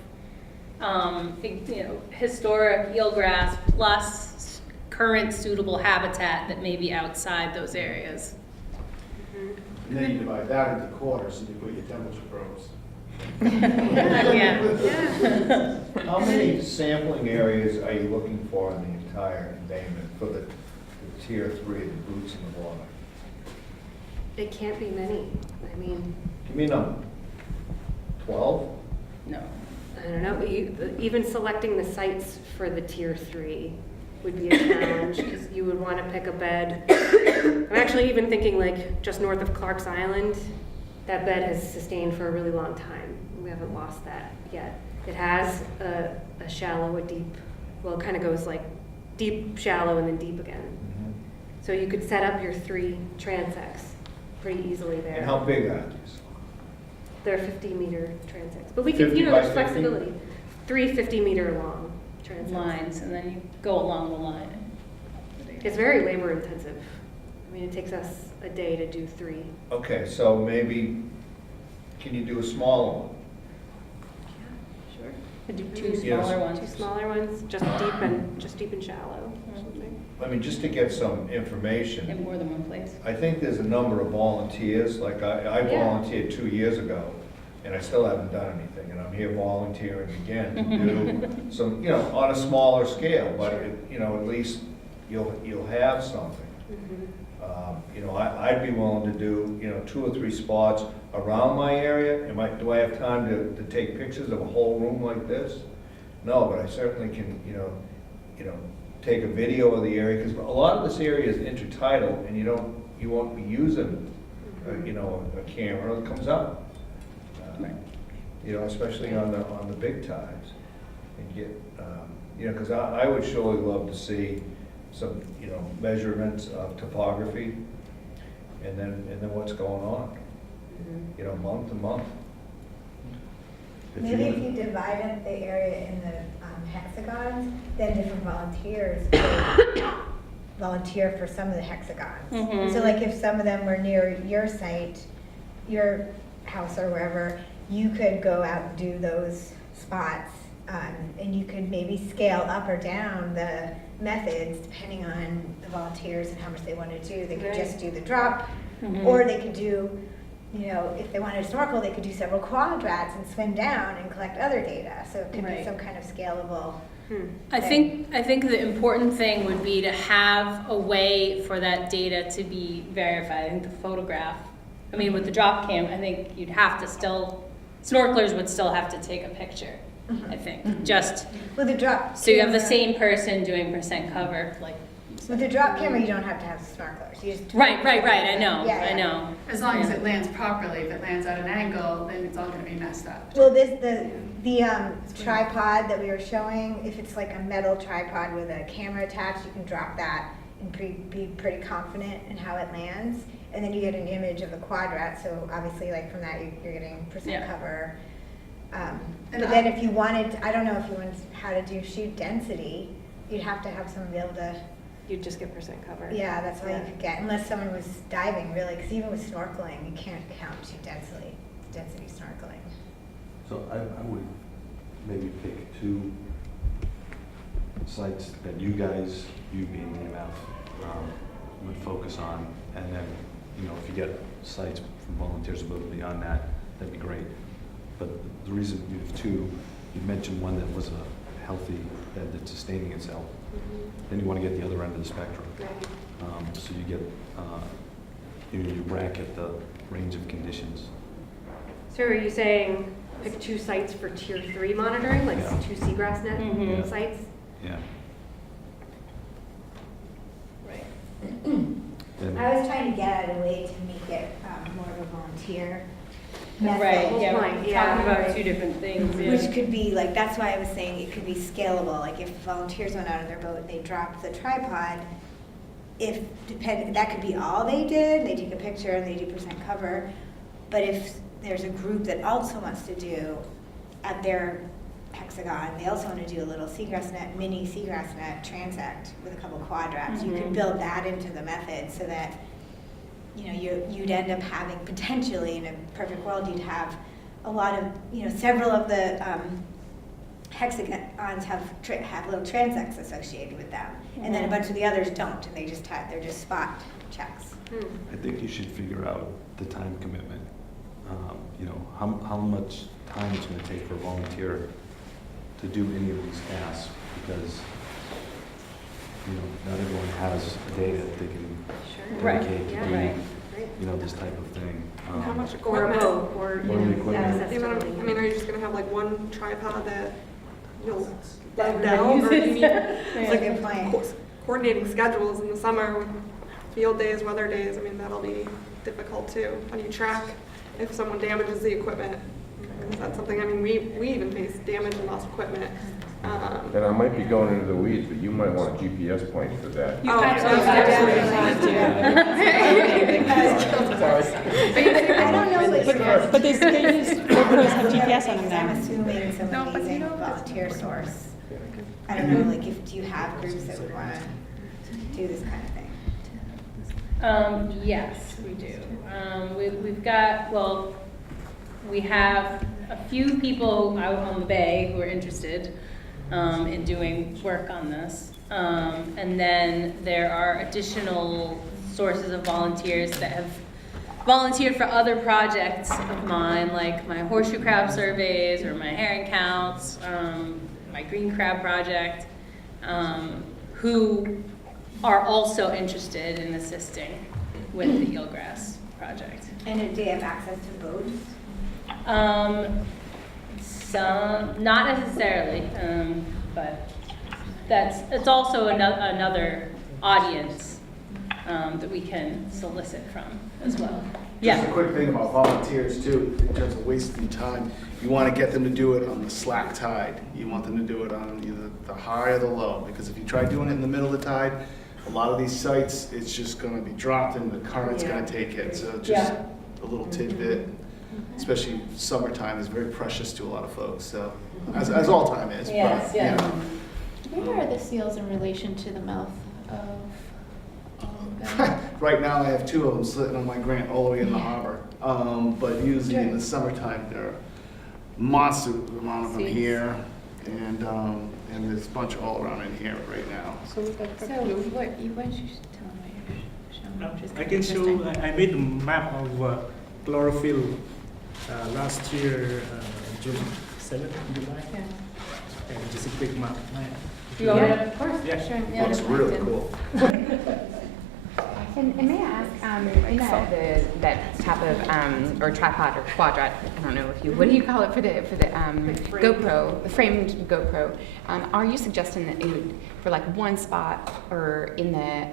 historic eelgrass plus current suitable habitat that may be outside those areas. And then you divide that into quarters and you put your temperature probes. Yeah. How many sampling areas are you looking for in the entire embayment for the tier 3, the boots in the water? It can't be many. I mean, Give me a number. 12? No. I don't know, even selecting the sites for the tier 3 would be a challenge, because you would want to pick a bed. I'm actually even thinking like just north of Clark's Island, that bed has sustained for a really long time. We haven't lost that yet. It has a shallow, a deep, well, it kind of goes like deep, shallow, and then deep again. So you could set up your 3 transects pretty easily there. And how big are these? They're 50-meter transects. But we could, 50 by there's 50? flexibility. 3 50-meter long transects. Lines, and then you go along the line. It's very labor intensive. I mean, it takes us a day to do 3. Okay, so maybe, can you do a smaller one? Sure. Could do 2 Yes. smaller ones. 2 smaller ones, just deep and shallow or something. I mean, just to get some information. In more than one place. I think there's a number of volunteers, like I Yeah. volunteered 2 years ago, and I still haven't done anything, and I'm here volunteering again to do some, on a smaller scale, but, at least you'll have something. I'd be willing to do, 2 or 3 spots around my area. Do I have time to take pictures of a whole room like this? No, but I certainly can, take a video of the area, because a lot of this area is intertidal, and you won't be using, a camera that comes up. Especially on the big tides, and get, because I would surely love to see some, measurements of topography, and then what's going on, month to month. Maybe if you divide up the area in the hexagons, then different volunteers could volunteer for some of the hexagons. So like if some of them were near your site, your house or wherever, you could go out and do those spots, and you could maybe scale up or down the methods depending on the volunteers and how much they want to do. They could just do the drop, or they could do, if they wanted to snorkel, they could do several quadrats and swim down and collect other data. So it could be some kind of scalable. I think the important thing would be to have a way for that data to be verified. I think the photograph, with the drop cam, I think you'd have to snorkelers would still have to take a picture, I think. Just With the drop so you have the camera- same person doing percent cover, like. With the drop camera, you don't have to have snorkelers. You just Right, I know, Yeah, I yeah. know. As long as it lands properly, if it lands at an angle, then it's all gonna be messed up. Well, the tripod that we were showing, if it's like a metal tripod with a camera attached, you can drop that and be pretty confident in how it lands. And then you get an image of the quadrat, so obviously like from that you're getting percent cover. But then if you wanted, I don't know if you wanted how to do shoot density, you'd have to have someone be able to you'd just get percent cover. Yeah, that's all Yeah. you could get, unless someone was diving, really, because even with snorkeling, you can't count to density snorkeling. So I would maybe pick 2 sites that you guys, you being EMF, would focus on, and then, you know, if you get sites from volunteers above and beyond that, that'd be great. But the reason you have 2, you mentioned one that was a healthy bed that's sustaining itself. Then you want to get the other end of the spectrum. So you get, you bracket the range of conditions. So are you saying pick 2 sites for tier 3 monitoring, like Yeah. 2 seagrass net Yeah. sites? Yeah. Right. Then- I was trying to get at a way to make it more of a volunteer method. Right, yeah, Point, we're yeah. talking about 2 different things, yeah. Which could be, like, that's why I was saying it could be scalable, like if volunteers went out of their boat, they dropped the tripod, that could be all they did, they take a picture and they do percent cover, but if there's a group that also wants to do at their hexagon, they also want to do a little seagrass net, mini seagrass net transect with a couple quadrats, you could build that into the method so that, you know, you'd end up having potentially, in a perfect world, you'd have a lot of, you know, several of the hexagons have little transects associated with them, and then a bunch of the others don't, and they're just spot checks. I think you should figure out the time commitment. You know, how much time it's going to take for a volunteer to do any of these tasks, because, you know, not everyone has data that they can Right, dedicate to yeah, do, right. you know, this type of thing. And how much Or a equipment? boat, or, you Or the know, equipment. access You know to what the- I mean, are you just gonna have like one tripod that you'll That let down, or do you need, That's a good point. coordinating schedules in the summer with field days, weather days, I mean, that'll be difficult too. How do you track if someone damages the equipment? Is that something, I mean, we even face damage and lost equipment. And I might be going into the weeds, but you might want a GPS point for that. You Oh, absolutely I don't know what But they use GoPros have GPS on them I'm now. assuming some No, but you amazing know- volunteer source. I don't know, like, do you have groups that would want to do this kind of thing? Yes, we do. We've got, well, we have a few people out on the bay who are interested in doing work on this. And then there are additional sources of volunteers that have volunteered for other projects of mine, like my horseshoe crab surveys or my herring counts, my green crab project, who are also interested in assisting with the Eelgrass project. And do you have access to boats? Some, not necessarily, but it's also another audience that we can solicit from as well. Just a quick thing about volunteers too, in terms of wasting time. You want to get them to do it on the slack tide. You want them to do it on either the high or the low, because if you try doing it in the middle of the tide, a lot of these sites, it's just going to be dropped and the current's going to take it. So just a little tidbit, especially summertime, is very precious to a lot of folks. So as all time is. Yes, but, yeah. Where are the seals in relation to the mouth of Right now, I have 2 of them sitting on my grant all the way in the harbor. But usually in the summertime, there are monster amount of them Seeds. here, and there's a bunch all around in here right now. So we've got So, what you should tell them what you're showing, which is I can show, interesting. I made a map of chlorophyll last year, June 7th, July. Yeah. And just a quick map. You want Yeah, to? of course, Yeah. sure. Looks really cool. And may I ask, in that type of, or tripod or quadrat, I don't know if you, what do you call it for the GoPro, the framed GoPro, are you suggesting that it would, for like one spot or in the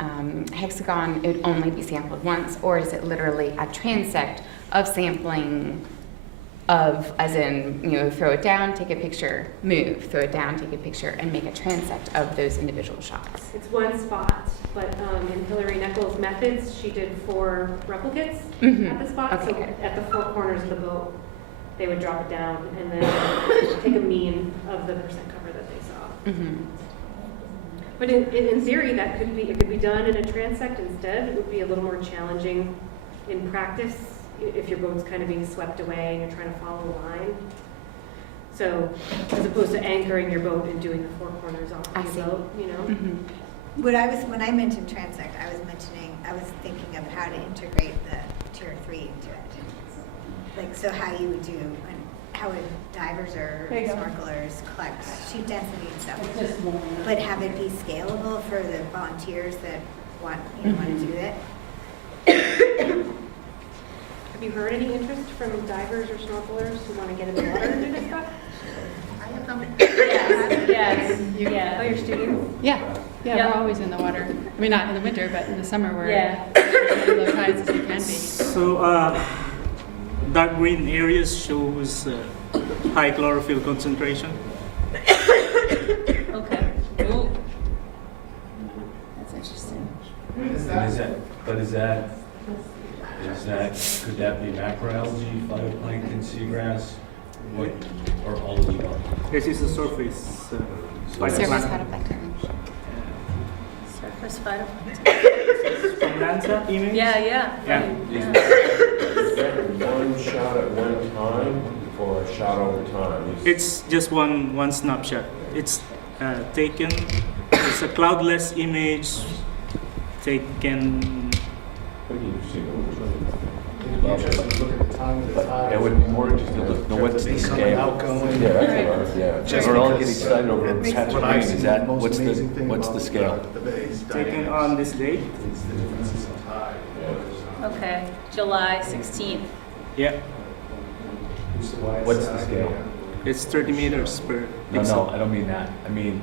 hexagon, it would only be sampled once, or is it literally a transect of sampling of, as in, you know, throw it down, take a picture, move, throw it down, take a picture, and make a transect of those individual shots? It's one spot, but in Hillary Nichols' methods, she did 4 replicates Mhm. at the spot. Okay, So okay. at the 4 corners of the boat, they would drop it down and then take a mean of the percent cover that they saw. Mm-hmm. But in theory, that could be, it could be done in a transect instead. It would be a little more challenging in practice if your boat's kind of being swept away and you're trying to follow a line. So, as opposed to anchoring your boat and doing the four corners off I of see. your boat, you know? Mhm. When I mentioned transect, I was thinking of how to integrate the tier 3 into it. Like, so how you would do, how would divers or There you go. snorkelers collect sheet density and stuff. But have it be scalable for the volunteers that want to do it. Have you heard any interest from divers or snorkelers who want to get in the water and do this stuff? I have them. Yes, yeah. Oh, your students? Yeah, Yep. we're always in the water. I mean, not in the winter, but in the summer we're Yeah. as low tides as we can be. So, dark green areas shows high chlorophyll concentration. Okay. Ooh. That's interesting. Could that be macroalgae, phytoplankton, seagrass, what, or all of the above? This is the surface. Surface phytoplankton. phytoplankton. Surface phytoplankton. From Landsat image? Yeah. Is that one shot at one time or a shot over time? It's just one snapshot. It's taken. It's a cloudless image taken. It would be more interesting to look, know what's the scale. Outgoing. Yeah, that's what I was, yeah. We're all getting excited over It's patch what of I've green. seen Is that, most what's amazing thing the about scale? the bay's Taken dynamics. on this date. It's the differences in tide. Okay, July 16th. Yeah, What's the scale? it's 30 meters per No, pixel. I don't mean that. I mean,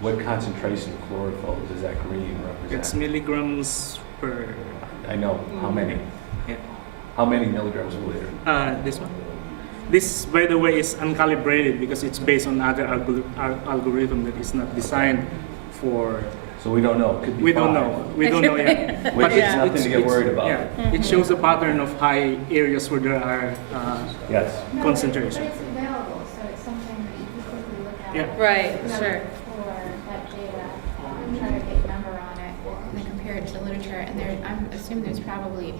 what concentration of chlorophyll does that green represent? It's milligrams per. I know, how many? Yeah. How many milligrams per liter? This one. This, by the way, is uncalibrated because it's based on other algorithm that is not designed for. So we don't know, could be We don't five. know. We don't know yet. Which But is nothing to get worried about. Yeah, it shows a pattern of high areas where there are Yes. concentration. But it's available, so it's something that you can quickly look at. Yeah. Right, sure. For that data, try to get a number on it, and then compare it to the literature. And there, I'm assuming there's probably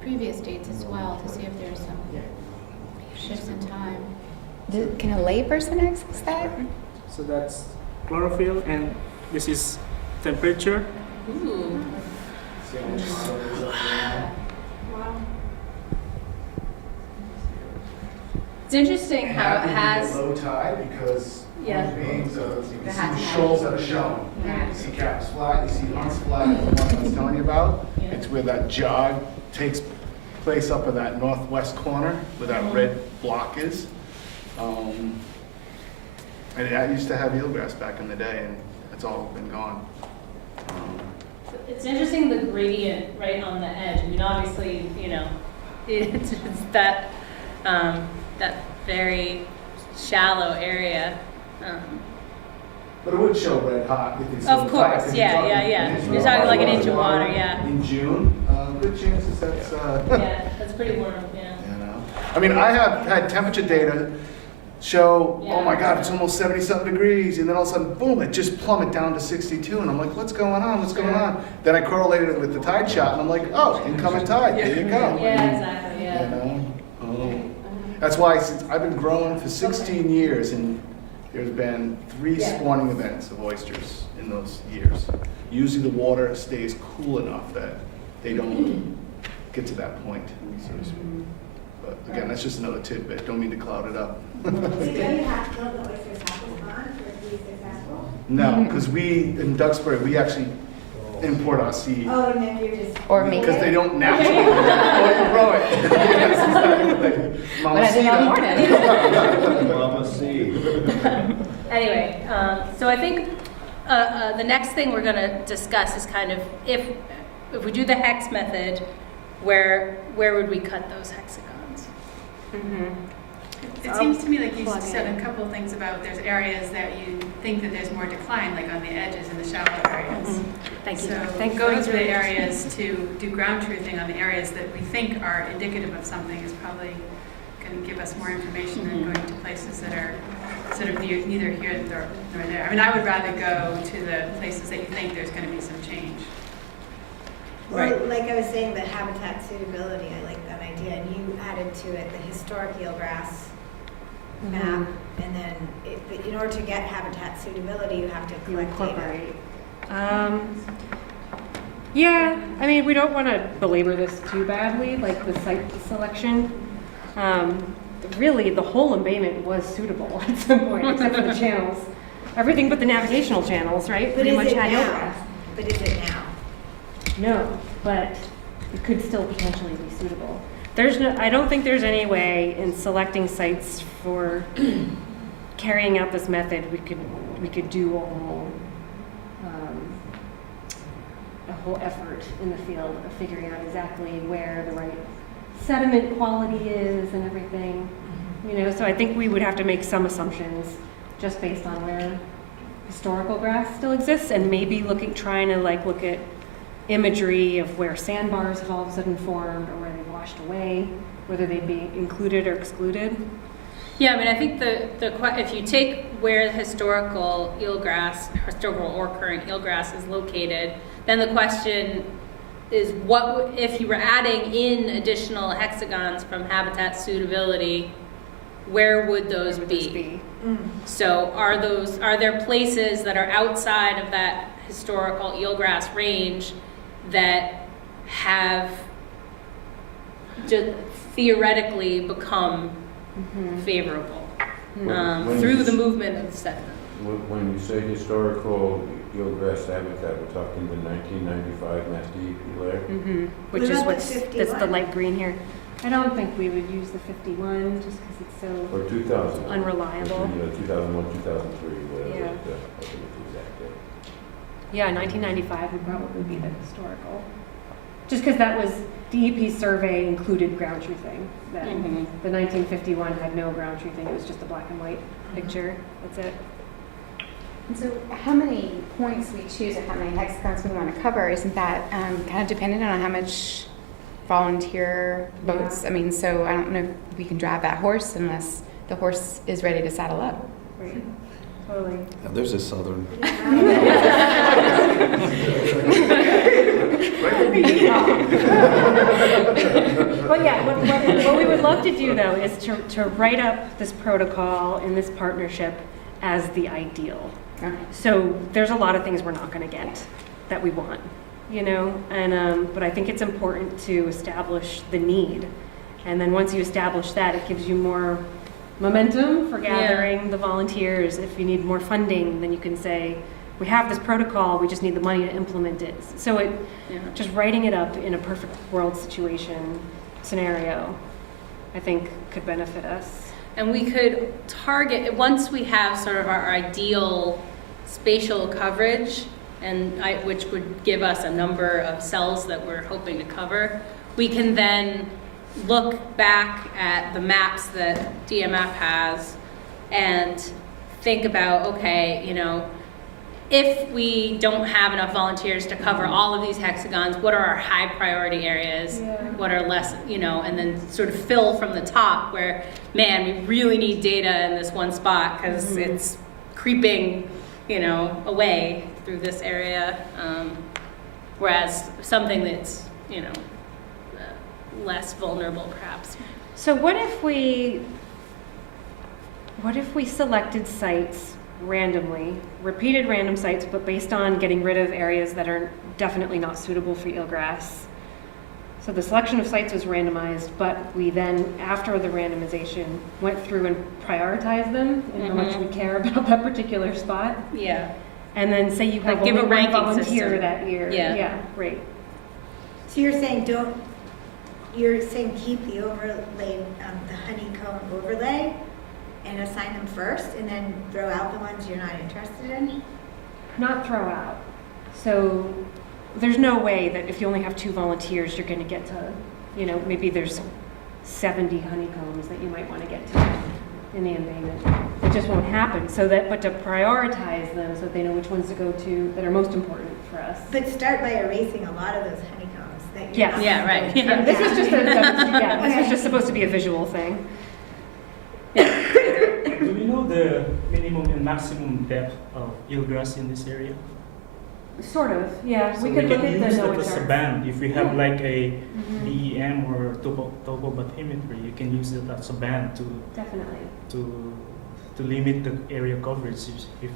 previous dates as well to see if there's some shifts in time. Can a layperson access that? So that's chlorophyll, and this is temperature. Ooh. It's interesting how it has. Low tide because Yeah. you see the shoals that are shown. You see caps flat, you see hunts flat, the one I was telling you about. It's where that jog takes place up in that northwest corner where that red block is. And I used to have eelgrass back in the day, and it's all been gone. It's interesting the gradient right on the edge. I mean, obviously, it's that that very shallow area. But it would show red hot if it's. Of course, yeah. You're talking like an inch of water, yeah. In June, good chances that's. Yeah, that's pretty warm. Yeah. You know, I mean, I have had temperature data show, Yeah. oh my God, it's almost 70-something degrees, and then all of a sudden, boom, it just plummeted down to 62, and I'm like, what's going on? What's going on? Then I correlated it with the tide shot, and I'm like, oh, incoming tide. There you go. Yeah, exactly. Yeah. You know, that's why since I've been growing for 16 years, and there's been 3 spawning events of oysters in those years. Usually the water stays cool enough that they don't get to that point, so to speak. But again, that's just another tidbit. Don't mean to cloud it up. So don't you have, don't the oysters have to spawn for it to be successful? No, because we, in Duxbury, we actually import our seed. Oh, and then you're just. Or make Because they it? don't naturally, or you grow it. Yes, exactly. What I did all morning. Mama seed. Anyway, so I think the next thing we're going to discuss is kind of if we do the hex method, where would we cut those hexagons? It seems to me like you said a couple of things about there's areas that you think that there's more decline, like on the edges in the shallow areas. Thank you. So Thanks. going through the areas to do ground truthing on the areas that we think are indicative of something is probably going to give us more information than going to places that are sort of neither here nor there. I mean, I would rather go to the places that you think there's going to be some change. Well, like I was saying, the habitat suitability, I like that idea, and you added to it the historic eelgrass map, and then but in order to get habitat suitability, you have to collect data. Yeah, I mean, we don't want to belabor this too badly, like the site selection. Really, the whole embayment was suitable at some point, except for the channels. Everything but the navigational channels, right? But Pretty much is it had now? eelgrass. But is it now? No, but it could still potentially be suitable. I don't think there's any way in selecting sites for carrying out this method we could do a whole effort in the field of figuring out exactly where the right sediment quality is and everything. You know, so I think we would have to make some assumptions just based on where historical grass still exists, and maybe trying to look at imagery of where sandbars have all of a sudden formed or where they washed away, whether they'd be included or excluded. Yeah, I mean, I think if you take where the historical or current eelgrass is located, then the question is, what if you were adding in additional hexagons from habitat suitability, where would those be? So are there places that are outside of that historical eelgrass range that have just theoretically become favorable through the movement of sediment? When you say historical eelgrass habitat, we're talking the 1995 Mass DEP layer? Which What is about the 51? that's the light green here. I don't think we would use the 51 just because it's so Or 2000? unreliable. 2001, 2003, whatever. Yeah. I think it's the exact date. Yeah, 1995 would probably be the historical. Just because that was, DEP survey included ground truthing. The 1951 had no ground truthing, it was just a black and white picture, that's it. And so how many points we choose or how many hexagons we want to cover, isn't that kind of dependent on how much volunteer votes? I mean, so I don't know if we can drive that horse unless the horse is ready to saddle up. Right, totally. Yeah, there's a southern. But yeah, what we would love to do though is to write up this protocol in this partnership as the ideal. Okay. So there's a lot of things we're not going to get that we want, you know, and but I think it's important to establish the need, and then once you establish that, it gives you more momentum for gathering the volunteers. If you need more funding, then you can say, we have this protocol, we just need the money to implement it. So just writing it up in a perfect world scenario, I think could benefit us. And we could target, once we have sort of our ideal spatial coverage, which would give us a number of cells that we're hoping to cover, we can then look back at the maps that DMF has and think about, okay, you know, if we don't have enough volunteers to cover all of these hexagons, what are our high priority areas? What are less, you know, and then sort of fill from the top where, man, we really need data in this one spot because it's creeping, you know, away through this area. Whereas something that's, you know, less vulnerable perhaps. So what if we selected sites randomly, repeated random sites, but based on getting rid of areas that are definitely not suitable for eelgrass? So the selection of sites was randomized, but we then, after the randomization, went through and prioritized them and how much we care about that particular spot. Yeah. And then say you have give only a ranking one volunteer system that year. Yeah, right. So you're saying keep the overlay, the honeycomb overlay, and assign them first, and then throw out the ones you're not interested in? Not throw out. So there's no way that if you only have 2 volunteers, you're going to get to, you know, maybe there's 70 honeycombs that you might want to get to in the embayment. It just won't happen. But to prioritize them so that they know which ones to go to that are most important for us. But start by erasing a lot of those honeycombs that you're not right. This is just this was just supposed to be a visual thing. Do we know the minimum and maximum depth of eelgrass in this area? Sort of, yeah. So we could look at the use that NOAA as a charts. band. If we have Yeah. like a Mhm. DEM or topobathymetry, you can use it as a band Definitely. to limit the area coverage if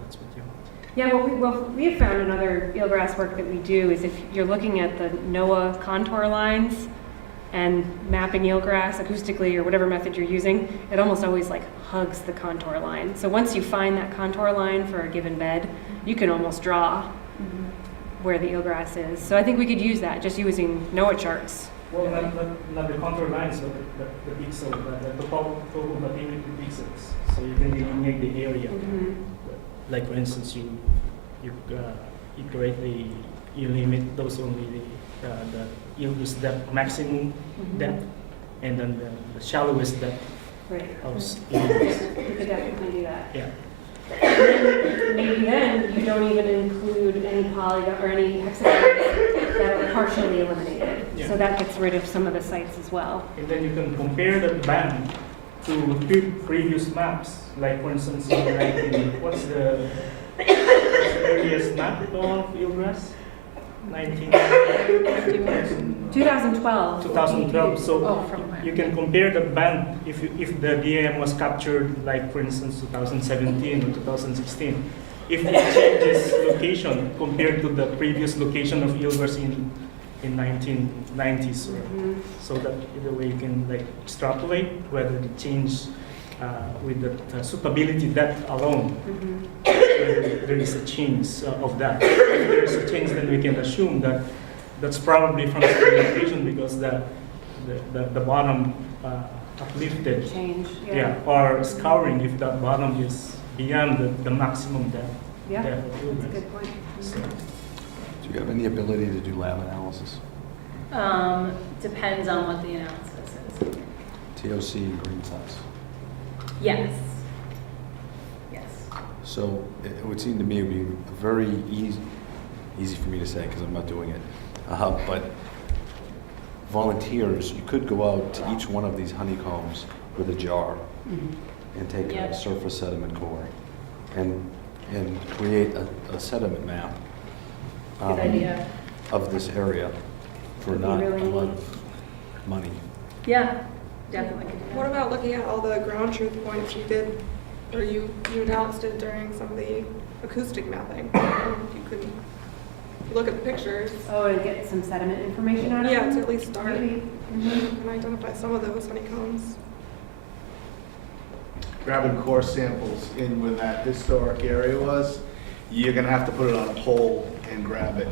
that's what you want. Yeah, what we have found in other eelgrass work that we do is if you're looking at the NOAA contour lines and mapping eelgrass acoustically or whatever method you're using, it almost always like hugs the contour line. So once you find that contour line for a given bed, you can almost draw where the eelgrass is. So I think we could use that, just using NOAA charts. Well, not the contour lines, but the pixel, the topobathymetry pixels. So you can delineate the area. Like for instance, you limit those only the eelgrass depth, maximum depth, and then the shallowest depth Right. of Yeah, eelgrass. you could definitely do that. Yeah. Maybe then you don't even include any polygon or any hexagons that are partially eliminated. Yeah. So that gets rid of some of the sites as well. And then you can compare that band to previous maps. Like for instance, what's the earliest map of eelgrass? 2012. 2012. So Oh, from where? you can compare the band if the DAM was captured, like for instance 2017 or 2016. If it changes location compared to the previous location of eelgrass in 1990s, so that either way you can like extrapolate whether the change with the suitability depth alone, whether there is a change of that. If there is a change, then we can assume that that's probably from sedimentation because the bottom uplifted. Change. Yeah, or scouring if that bottom is beyond the maximum depth. Yeah, depth of that's a eelgrass. good point. So, Do you have any ability to do lab analysis? Depends on what the analysis is. TOC and green size. Yes. Yes. So it would seem to me it would be very easy for me to say because I'm not doing it. But volunteers, you could go out to each one of these honeycombs with a jar and take a surface sediment core and create a sediment map Good idea. of this area for not Really a lot neat. of money. Yeah, definitely could do that. What about looking at all the ground truth points you did, or you announced it during some of the acoustic mapping? You could look at the pictures. Oh, and get some sediment information out of Yeah, them? to at least start Maybe. and identify some of those honeycombs. Grabbing core samples in where that historic area was, you're gonna have to put it on a pole and grab it.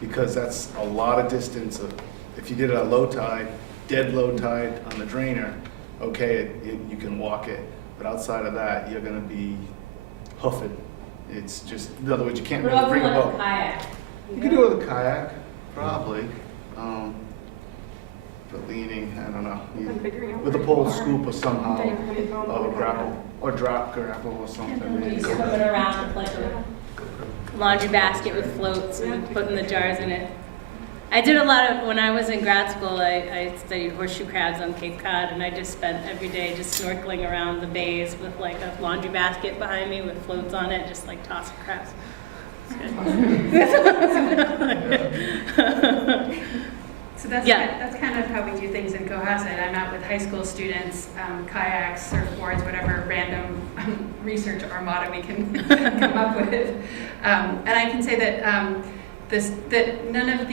Because that's a lot of distance. If you did it at low tide, dead low tide on the drainer, okay, you can walk it. But outside of that, you're gonna be hoofing. It's just, in other words, you can't What really about bring a like a boat. kayak? You can do it with a kayak, probably. But leaning, I don't know. And figuring out With a where pole you are. scoop or somehow, Then honeycomb or would grapple, happen. or drop grapple or something. You swim it around with like a laundry basket with floats and putting the jars in it. I did a lot of, when I was in grad school, I studied horseshoe crabs on Cape Cod, and I just spent every day just snorkeling around the bays with like a laundry basket behind me with floats on it, just like tossing crabs. So that's kind of how we do things in Cohasset. I'm out with high school students, kayaks, surfboards, whatever random research armada we can come up with. And I can say that that none of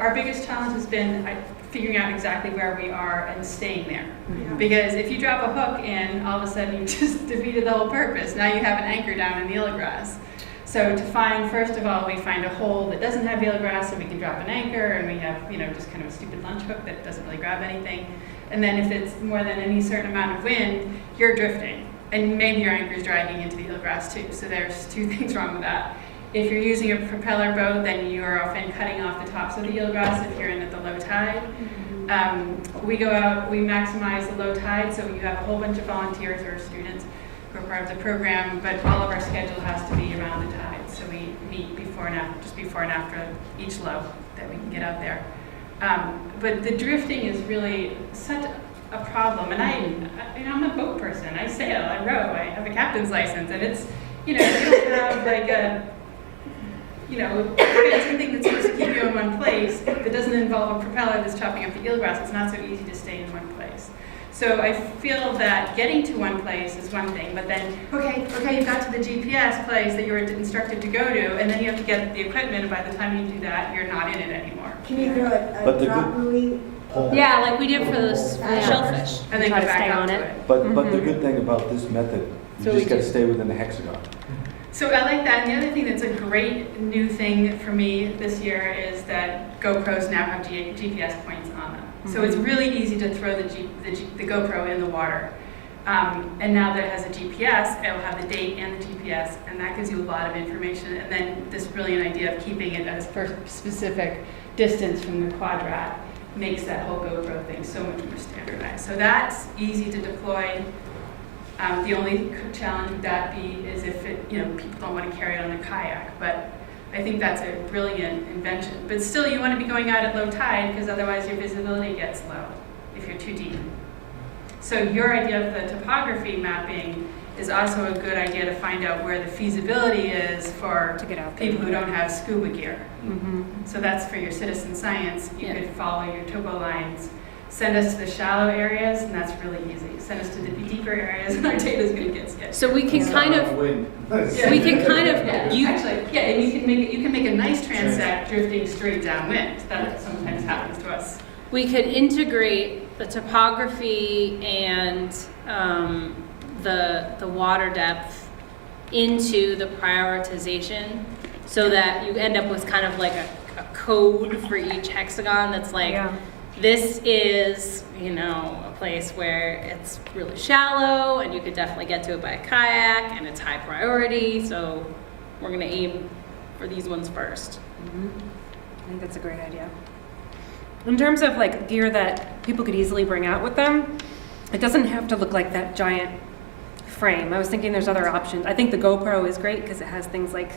our biggest challenge has been figuring out exactly where we are and staying there. Yeah. Because if you drop a hook in, all of a sudden you just defeated the whole purpose. Now you have an anchor down in the eelgrass. So to find, first of all, we find a hole that doesn't have eelgrass, so we can drop an anchor, and we have, just kind of a stupid lunch hook that doesn't really grab anything. And then if it's more than any certain amount of wind, you're drifting, and maybe your anchor is dragging into the eelgrass too. So there's two things wrong with that. If you're using a propeller boat, then you are often cutting off the tops of the eelgrass if you're in at the low tide. We go out, we maximize the low tide, so you have a whole bunch of volunteers or students who are part of the program, but all of our schedule has to be around the tide. So we meet before and after, just before and after each low that we can get out there. But the drifting is really a problem. And I'm a boat person. I sail, I row, I have a captain's license, and it's, you know, you don't have like a, you know, something that's supposed to keep you in one place that doesn't involve a propeller that's chopping up the eelgrass. It's not so easy to stay in one place. So I feel that getting to one place is one thing, but then, okay, you got to the GPS place that you were instructed to go to, and then you have to get the equipment, and by the time you do that, you're not in it anymore. Can you throw a drop buoy? Yeah, like we did for the shellfish. And then try go to back stay up on to it. it. But the good thing about this method, you So just we gotta do- stay within the hexagon. So I like that. And the other thing that's a great new thing for me this year is that GoPros now have GPS points on them. So it's really easy to throw the GoPro in the water. And now that it has a GPS, it'll have the date and the GPS, and that gives you a lot of information. And then this brilliant idea of keeping it at a specific distance from the quadrat makes that whole GoPro thing so much more standardized. So that's easy to deploy. The only challenge would that be is if it, you know, people don't want to carry it on a kayak, but I think that's a brilliant invention. But still, you want to be going out at low tide because otherwise your visibility gets low if you're too deep. So your idea of the topography mapping is also a good idea to find out where the feasibility is for To get out there. people who don't have scuba gear. Mm-hmm. So that's for your citizen science. You could follow your topo lines. Send us to the shallow areas, and that's really easy. Send us to the deeper areas, and our data's going to get sketchy. So we can kind of, we can kind of, and you can make a nice transect drifting straight downwind. That sometimes happens to us. we could integrate the topography and the water depth into the prioritization so that you end up with kind of like a code for each hexagon that's like, this is, you know, a place where it's really shallow and you could definitely get to it by a kayak and it's high priority, so we're gonna aim for these ones first. I think that's a great idea. In terms of like gear that people could easily bring out with them, it doesn't have to look like that giant frame. I was thinking there's other options. I think the GoPro is great because it has things like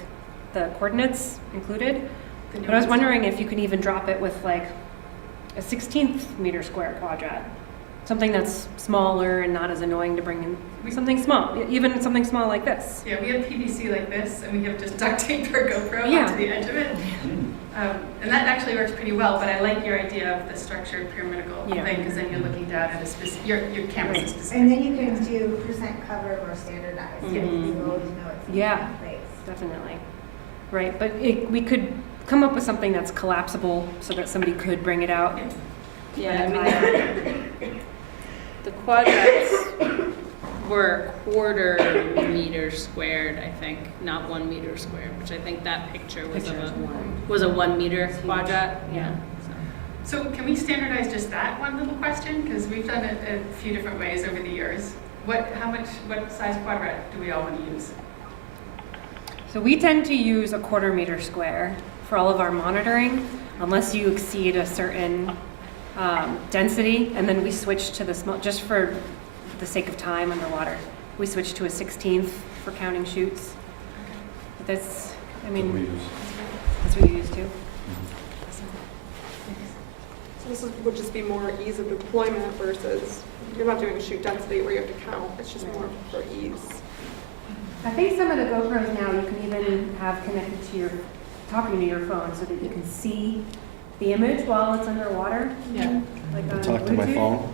the coordinates included. But I was wondering if you could even drop it with like a 16th meter square quadrat. Something that's smaller and not as annoying to bring in. Something small, even something small like this. Yeah, we have PVC like this, and we have just duct tape our GoPro onto the edge of it. And that actually works pretty well, but I like your idea of the structured pyramidal thing, because then you're looking down at a specific, your camera is specific. And then you can do percent cover or standardized. You always know it's in one place. Definitely. Right, but we could come up with something that's collapsible so that somebody could bring it out. Yeah, I mean, the quadrats were a quarter meter squared, I think, not 1 meter squared, which I think that picture was a 1 meter quadrat. Yeah. So can we standardize just that one little question? Because we've done it a few different ways over the years. What size quadrat do we all want to use? So we tend to use a quarter meter square for all of our monitoring, unless you exceed a certain density, and then we switch to the small, just for the sake of time underwater, we switch to a 16th for counting shoots. But that's, I mean, that's what you use too. So this would just be more ease of deployment versus, you're not doing a shoot density where you have to count, it's just more for ease. I think some of the GoPros now you can even have connected to your, talking to your phone so that you can see the image while it's underwater. Yeah. Like on Talk to my Bluetooth. phone.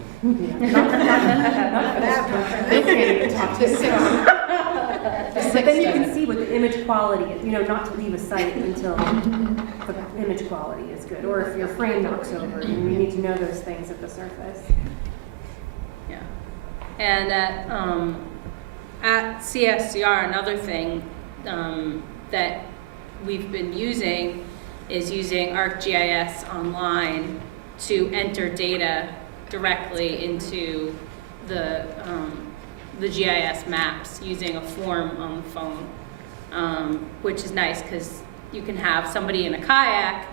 They can't even talk to But then you can see what the image quality is, you know, not to leave a site until the image quality is good. Or if your frame knocks over, and you need to know those things at the surface. Yeah. And at CSCR, another thing that we've been using is using ArcGIS Online to enter data directly into the GIS maps using a form on the phone, which is nice because you can have somebody in a kayak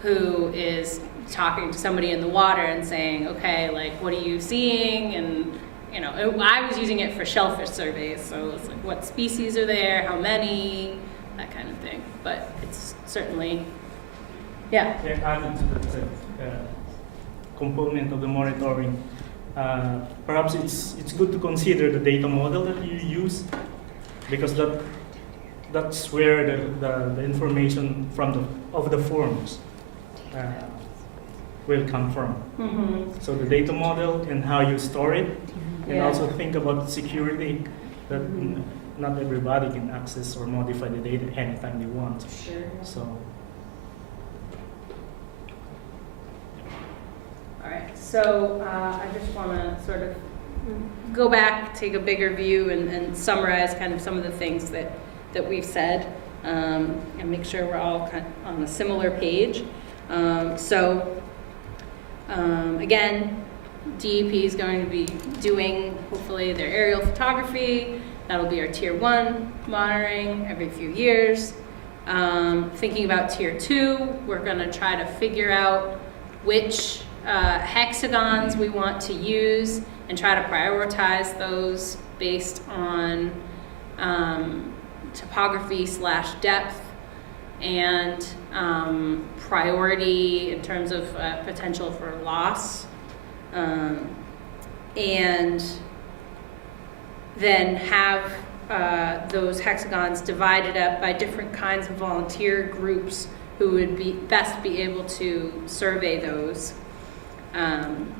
who is talking to somebody in the water and saying, okay, like, what are you seeing? And, you know, I was using it for shellfish surveys, so it's like, what species are there, how many, that kind of thing. But it's certainly, Added to the component of the monitoring, perhaps it's good to consider the data model that you use, because that's where the information of the forms will come from. So the data model and how you store it, and also think about security, that not everybody can access or modify the data anytime they want. Sure. So. All right, so I just want to sort of go back, take a bigger view, and summarize kind of some of the things that we've said, and make sure we're all kind of on a similar page. Again, DEP is going to be doing, hopefully, their aerial photography. That'll be our Tier 1 monitoring every few years. Thinking about Tier 2, we're going to try to figure out which hexagons we want to use and try to prioritize those based on topography/depth and priority in terms of potential for loss. And then have those hexagons divided up by different kinds of volunteer groups who would be best be able to survey those. And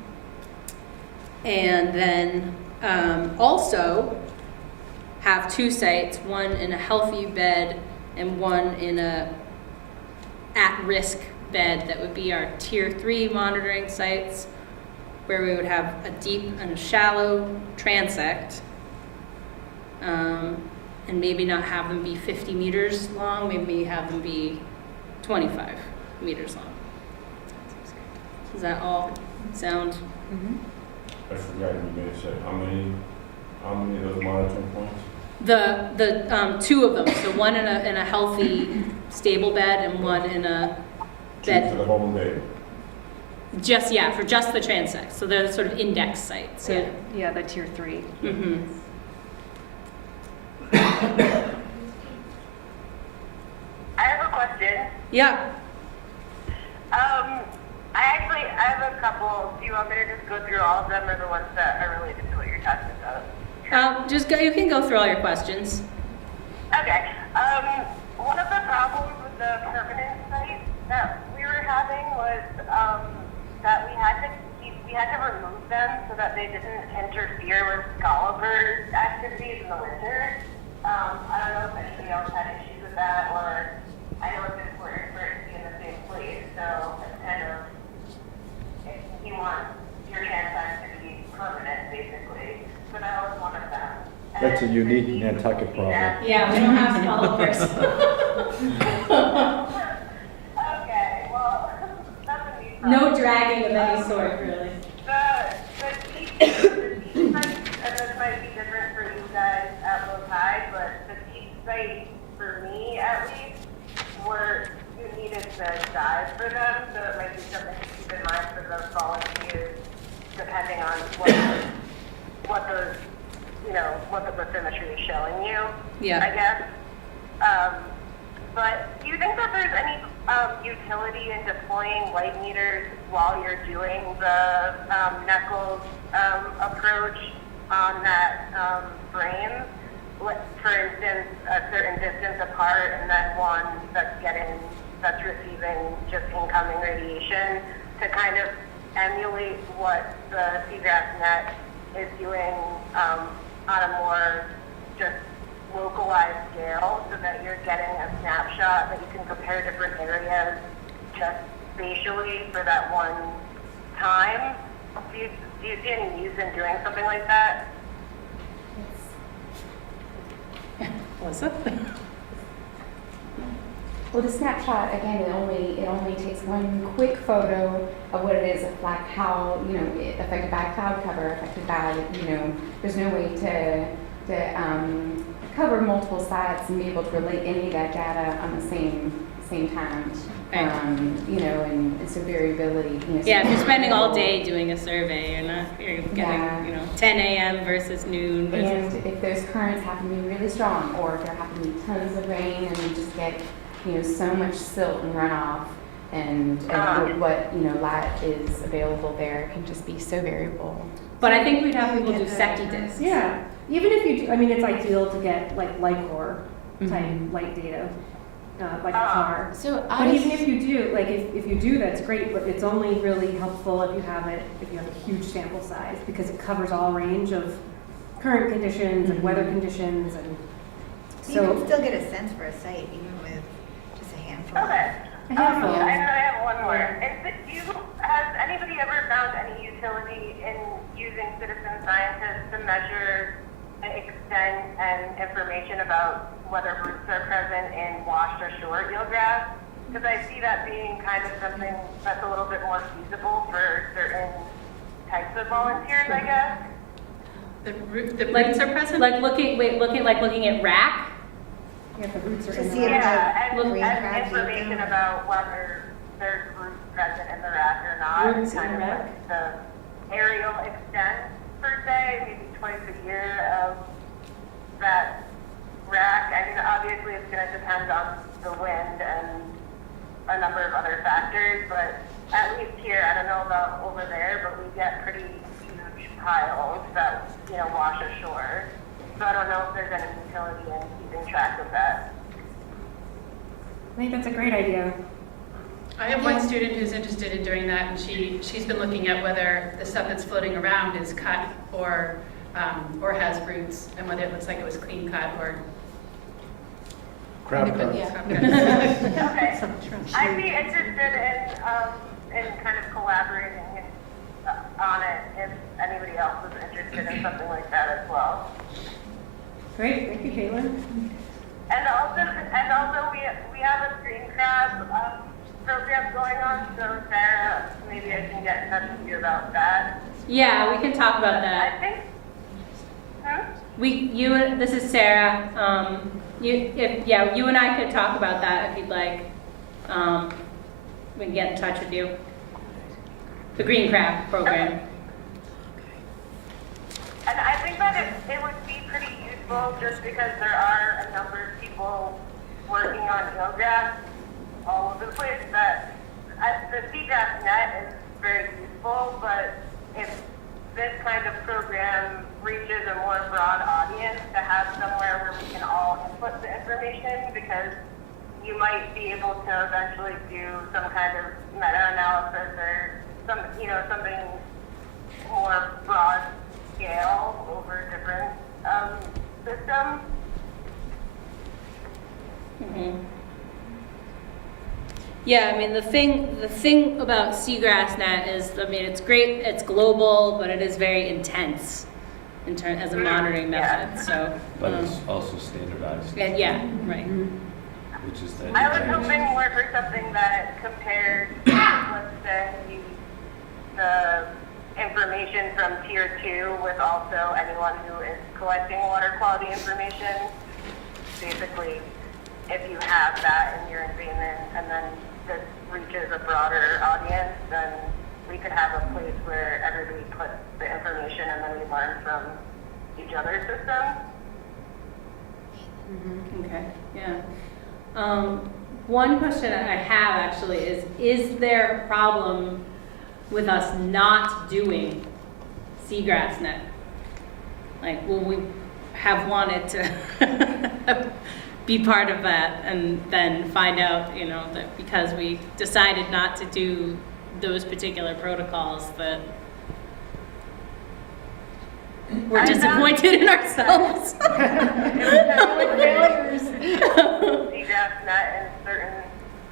then also have 2 sites, one in a healthy bed and one in a at-risk bed that would be our Tier 3 monitoring sites, where we would have a deep and a shallow transect, and maybe not have them be 50 meters long, maybe have them be 25 meters long. Does that all sound? I forgot you may have said how many of those monitoring points? The 2 of them, so one in a healthy, stable bed and one in a bed. For the whole day? For just the transect. So they're the sort of index sites. So. Yeah, the Tier 3. I have a question. Yeah. I have a couple. Do you want me to just go through all of them, or the ones that are related to what you're talking about? You can go through all your questions. Okay. One of the problems with the permanent sites that we were having was that we had to remove them so that they didn't interfere with Gulliver's activities in the winter. I don't know if anybody else had issues with that, or I know it's important for it to be in the same place, so it's kind of, if you want your transect to be permanent, basically. So that was one of them. That's a unique Nantucket problem. Yeah, we don't have Gullivers. Okay, well, that's a neat No problem. dragging of any sort, really. The deep sites, and this might be different for you guys at low tide, but the deep site, for me at least, you needed to dive for them, so it might be something to keep in mind for those volunteers, depending on what the bathymetry is showing you, I guess. But do you think that there's any utility in deploying light meters while you're doing the Nichols approach on that frame? For instance, a certain distance apart, and then one that's receiving just incoming radiation, to kind of emulate what the Seagrass net is doing on a more just localized scale, so that you're getting a snapshot that you can compare different areas just spatially for that one time. Do you see any use in doing something like that? Melissa? Well, the snapshot, again, it only takes one quick photo of what it is, like how, affected by cloud cover, affected by, there's no way to cover multiple sites and be able to relate any of that data on the same time. And so variability. If you're spending all day doing a survey, you're getting, 10 a.m. versus noon. And if those currents happen to be really strong, or if there happen to be tons of rain and you just get, so much silt and runoff, and what, you know, lat is available there can just be so variable. But I think we'd have people do SETI discs. Yeah, even if you do, I mean, it's ideal to get like Lycor type light data, like a Carr. So But even if you do, like if you do, that's great, but it's only really helpful if you have a huge sample size, because it covers all range of current conditions and weather conditions, and You can still get a sense for a site even with just a handful. Okay. a handful. I have one more. Has anybody ever found any utility in using citizen scientists to measure the extent and information about whether roots are present in washed or shore eelgrass? Because I see that being kind of something that's a little bit more feasible for certain types of volunteers, I guess. The roots are present? Like looking at rack? Yeah, the roots are To in see the if Yeah, the and green crabs eat information them. about whether there's roots present in the rack or not. Roots in kind the of rack? like the aerial extent per se, maybe twice a year of that rack. I mean, obviously it's going to depend on the wind and a number of other factors, but at least here, I don't know about over there, but we get pretty huge piles that, you know, wash ashore. So I don't know if there's any utility in keeping track of that. I think that's a great idea. I have one student who's interested in doing that, and she's been looking at whether the stuff that's floating around is cut or has roots, and whether it looks like it was clean cut or. Crab cut. Yeah. Okay. I'd be interested in kind of collaborating on it if anybody else is interested in something like that as well. Great, thank you, Caitlin. And also we have a green crab program going on, so Sarah, maybe I can get in touch with you about that. Yeah, we can talk about that. I think. This is Sara. You and I could talk about that if you'd like. We can get in touch with you. The green crab program. And I think that it would be pretty useful just because there are a number of people working on eelgrass all over the place that the seagrass net is very useful, but if this kind of program reaches a more broad audience, to have somewhere where we can all input the information, because you might be able to eventually do some kind of meta-analysis or something more broad scale over different systems. Mm-hmm. Yeah, I mean the thing about seagrass net is, I mean, it's great, it's global, but it is very intense in turn as a monitoring method. So, But it's also standardized, and yeah, right. which is that. I was hoping more for something that compared, let's say, the information from Tier 2 with also anyone who is collecting water quality information. Basically, if you have that in your agreement and then this reaches a broader audience, then we could have a place where everybody puts the information and then we learn from each other's system. Okay, yeah. One question I have actually is there a problem with us not doing seagrass net? Like, will we have wanted to be part of that and then find out, you know, that because we decided not to do those particular protocols that we're disappointed in ourselves? Failures. Seagrass net in certain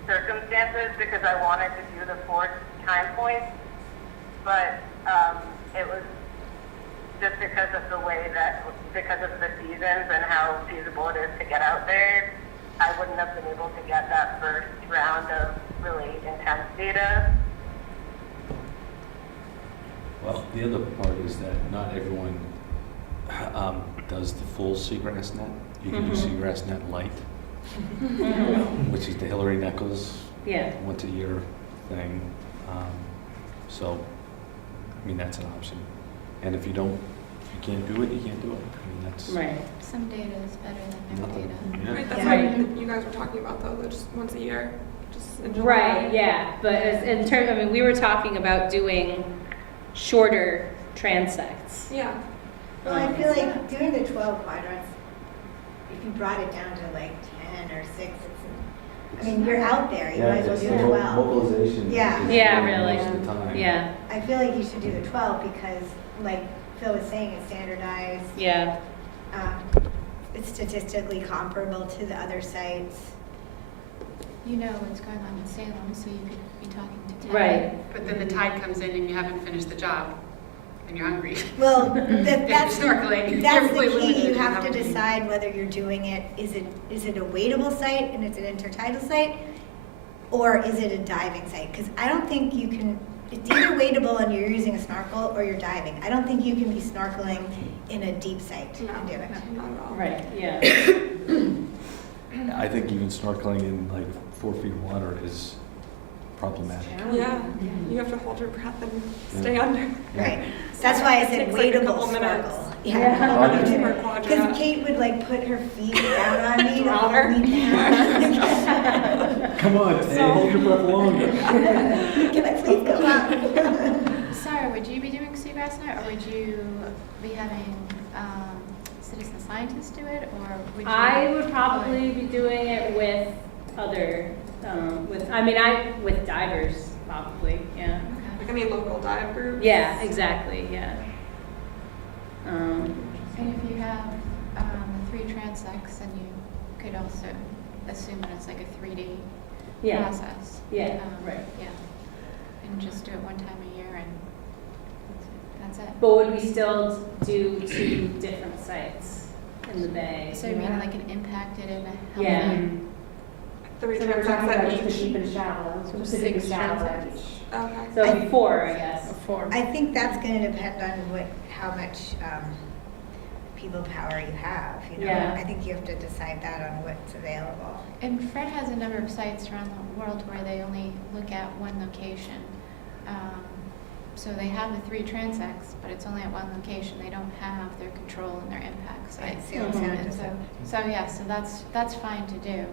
circumstances because I wanted to do the 4 time points, but it was just because of the way that, because of the seasons and how feasible it is to get out there, I wouldn't have been able to get that first round of really intense data. Well, the other part is that not everyone does the full seagrass net. You can do seagrass net light, which is the Hillary Nichols once a year thing. So, I mean, that's an option. And if you can't do it, you can't do it. I mean, that's right. Some data is better than no data. Right, that's Right. what you guys were talking about though, just once a year. just in July. Right, yeah, but in terms, I mean, we were talking about doing shorter transects. Yeah. Well, I feel like doing the 12 quadrants, if you brought it down to like 10 or 6, I mean, you're out there, you might as well do the 12. Mobilization. Yeah. Yeah, really. Most of the time. Yeah, I feel like you should do the 12 because, like Phil was saying, it's standardized. yeah. It's statistically comparable to the other sites. You know what's going on in Salem, so you could be talking to Ted. Right. But then the tide comes in and you haven't finished the job, and you're hungry. Well, If that's you're snorkeling, that's you're really the key. limited You in have how to much you- decide whether you're doing it. Is it a wadable site and it's an intertidal site, or is it a diving site? Because I don't think you can. It's either wadable and you're using a snorkel, or you're diving. I don't think you can be snorkeling in a deep site and do it. Not at all. Right, yeah. I think even snorkeling in like 4 feet of water is problematic. Yeah, you have to hold your breath and stay under. Right. That's why I said It takes like a wadable couple minutes. snorkel. Yeah. A couple minutes per Because quadrant. Kate would like put her feet down on me to Drown hold her. me down. Come on, Tay, hold your breath longer. Can I please go up? Sarah, would you be doing seagrass net, or would you be having citizen scientists do it, or would you? I would probably be doing it with other, with divers, probably, yeah. Like any local dive groups. Yeah, exactly, yeah. And if you have 3 transects, then you could also assume that it's like a 3D Yeah. process. Yeah, right. Yeah. And just do it one time a year, and that's it. But would we still do 2 different sites in the bay? So you mean like an impacted and a healthy? Yeah. 3 So we're talking transects about at just the each. deep and shallow, so So deep and 6 shallow at transects. each. Okay. So it'd be 4, I guess. 4. I think that's going to depend on how much people power you have. You know, Yeah. I think you have to decide that on what's available. And Fred has a number of sites around the world where they only look at one location. So they have the 3 transects, but it's only at one location. They don't have their control and their impact site. Right, Salem Sound And does it. so yeah, so that's fine to do.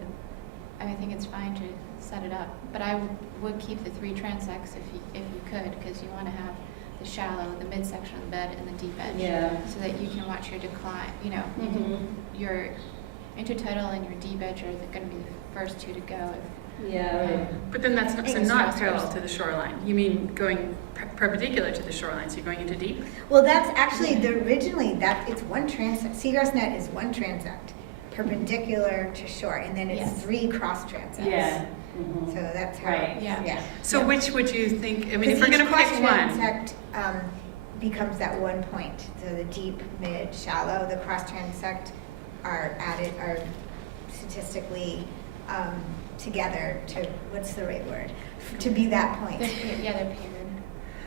I think it's fine to set it up, but I would keep the 3 transects if you could, because you want to have the shallow, the midsection of the bed, and the deep edge. Yeah. So that you can watch your decline. You know, your intertidal and your deep edge are going to be the first 2 to go. Yeah, right. But then that's I not, think so it's not Stressors. parallel to the shoreline. You mean going perpendicular to the shoreline, so you're going into deep? Well, that's actually originally it's one transect. Seagrass net is one transect, perpendicular to shore, and then it's Yes. 3 cross transects. Yeah. So that's how. Right. Yeah. So which would you think, I mean, if Because we're each gonna cross pick one. transect becomes that one point. So the deep, mid, shallow, the cross transect are statistically together to, what's the right word? To be that point. They're paired.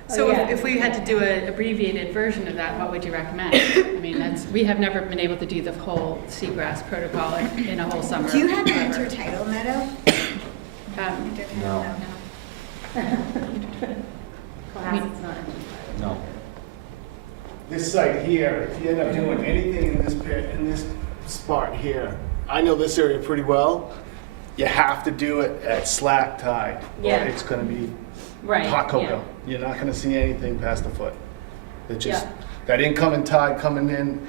So Oh, yeah. if we had to do an abbreviated version of that, what would you recommend? I mean, we have never been able to do the whole seagrass protocol in a whole summer. Do you have an ever. intertidal meadow? No. Class, it's not. No. This site here, if you end up doing anything in this spot here, I know this area pretty well. You have to do it at slack tide, Yeah. or it's going to be Right, hot yeah. cocoa. You're not going to see anything past a foot. It just Yeah. that incoming tide coming in.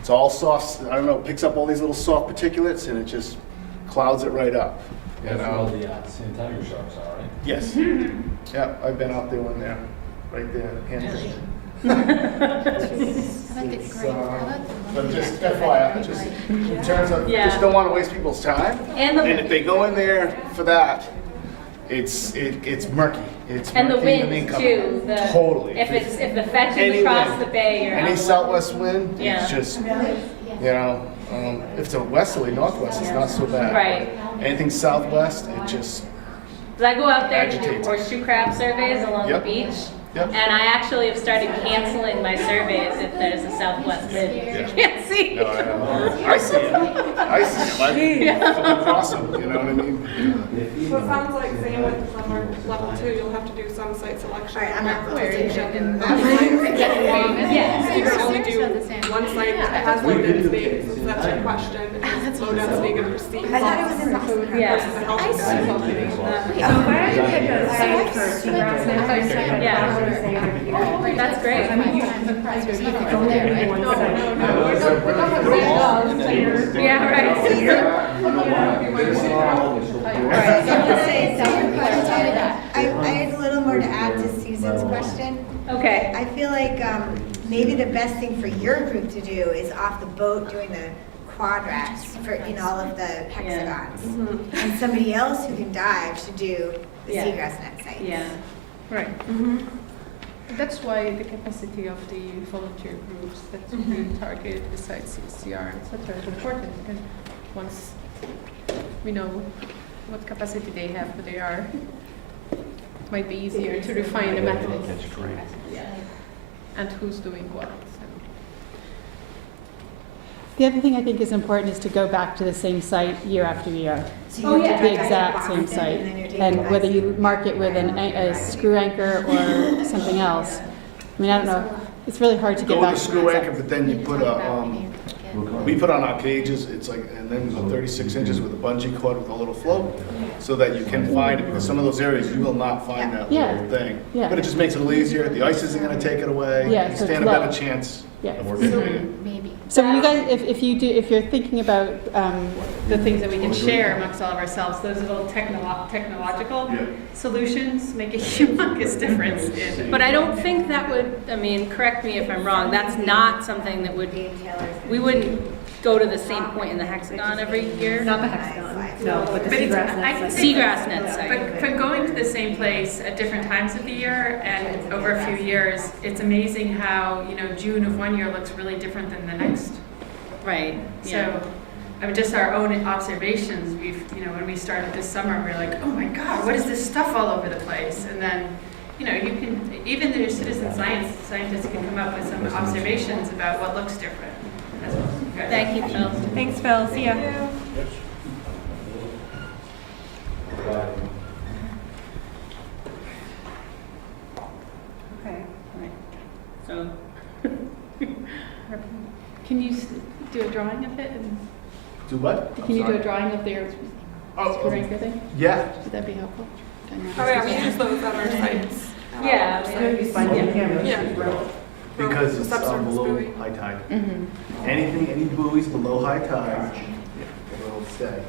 It's all soft. I don't know. It picks up all these little soft particulates and it just clouds it right up. You That's where all know? the San Tiger sharks are, right? Yes. Yeah, I've been out there when they're right there. Hands. How about the It's, great? How about the But one just that- FYI, just in terms of, Yeah. just don't want to waste people's time. And the- if they go in there for that, it's murky. It's And the murky wind incoming. too. Totally. If the fetch Any is across wind. the bay, you're out Any the southwest wind, Yeah. it's just, Really? you know, if it's a westerly, northwest, it's not so bad. Right. Anything southwest, it just, Because I go out there to do Agitates. horseshoe crab surveys along the Yep. beach, And I actually have started canceling my surveys if there's a southwest wind. You can't see. No, I know. I see it. I see it. I flip across them, you know what I mean? So it sounds like same with level 2, you'll have to do some site selection. All right, I'm not representation. Yeah. You can only do one site that has low density, so that's your question. Is low density going to receive I thought it was in the versus a healthy density? So why don't you pick a site for seagrass next site? Yeah. That's great. Yeah, right. I had a little more to add to Susan's question. Okay. I feel like maybe the best thing for your group to do is off the boat doing the quadrats for in all of the hexagons. And somebody else who can dive should do the seagrass net sites. Yeah. Right. That's why the capacity of the volunteer groups that we target besides CCR, etc. is important, because once we know what capacity they have, who they are, it might be easier to refine the method and who's doing what. So. The other thing I think is important is to go back to the same site year after year. So you The exact same site. And whether you mark it with a screw anchor or something else. I mean, I don't know. It's really hard to get Go back with to the screw anchor, but then you put we put on our cages, it's like, and then we go 36 inches with a bungee cord with a little float, so that you can find it, because some of those areas you will not find that little thing. Yeah. But it just makes it a little easier, the ice isn't gonna take it away, Yeah, you so stand it's a better low. chance Yeah. of working. Maybe. So you guys, if you're thinking about The things that we can share amongst all of ourselves, those little technological solutions make a humongous difference. But I don't think that would, I mean, correct me if I'm wrong, that's not something that would, we wouldn't go to the same point in the hexagon every year. Not the hexagon, no, but the But it's- seagrass I net can site. see- Seagrass net site. But going to the same place at different times of the year and over a few years, it's amazing how, June of one year looks really different than the next. Right, yeah. So, I mean, just our own observations, when we started this summer, we were like, oh my God, what is this stuff all over the place? And then, you can, even the citizen scientists can come up with some observations about what looks different as well. Okay. Thank you, Phil. Thanks, Phil. See ya. Okay. So, Can you do a drawing of it? And Do what? can you do a drawing of their screw anchor thing? Yeah. Would that be helpful? Oh yeah, we use those at our sites. Yeah. Yeah. Because it's Subsurface below buoy. high tide. Any buoys below high tide will stay.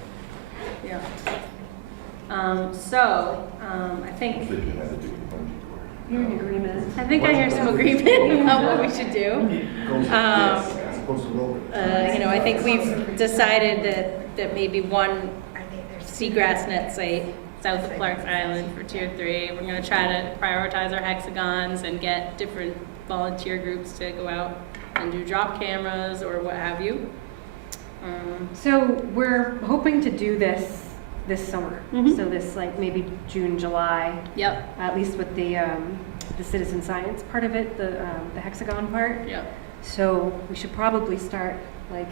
yeah. I think, You're in agreement. I think I hear some agreement about what we should do. As opposed to lower. I think we've decided that maybe one seagrass net site south of Clark Island for tier 3. We're going to try to prioritize our hexagons and get different volunteer groups to go out and do drop cameras or what have you. So we're hoping to do this summer. Mhm. So this like maybe June, July. Yep. At least with the citizen science part of it, the hexagon part. Yep. So we should probably start like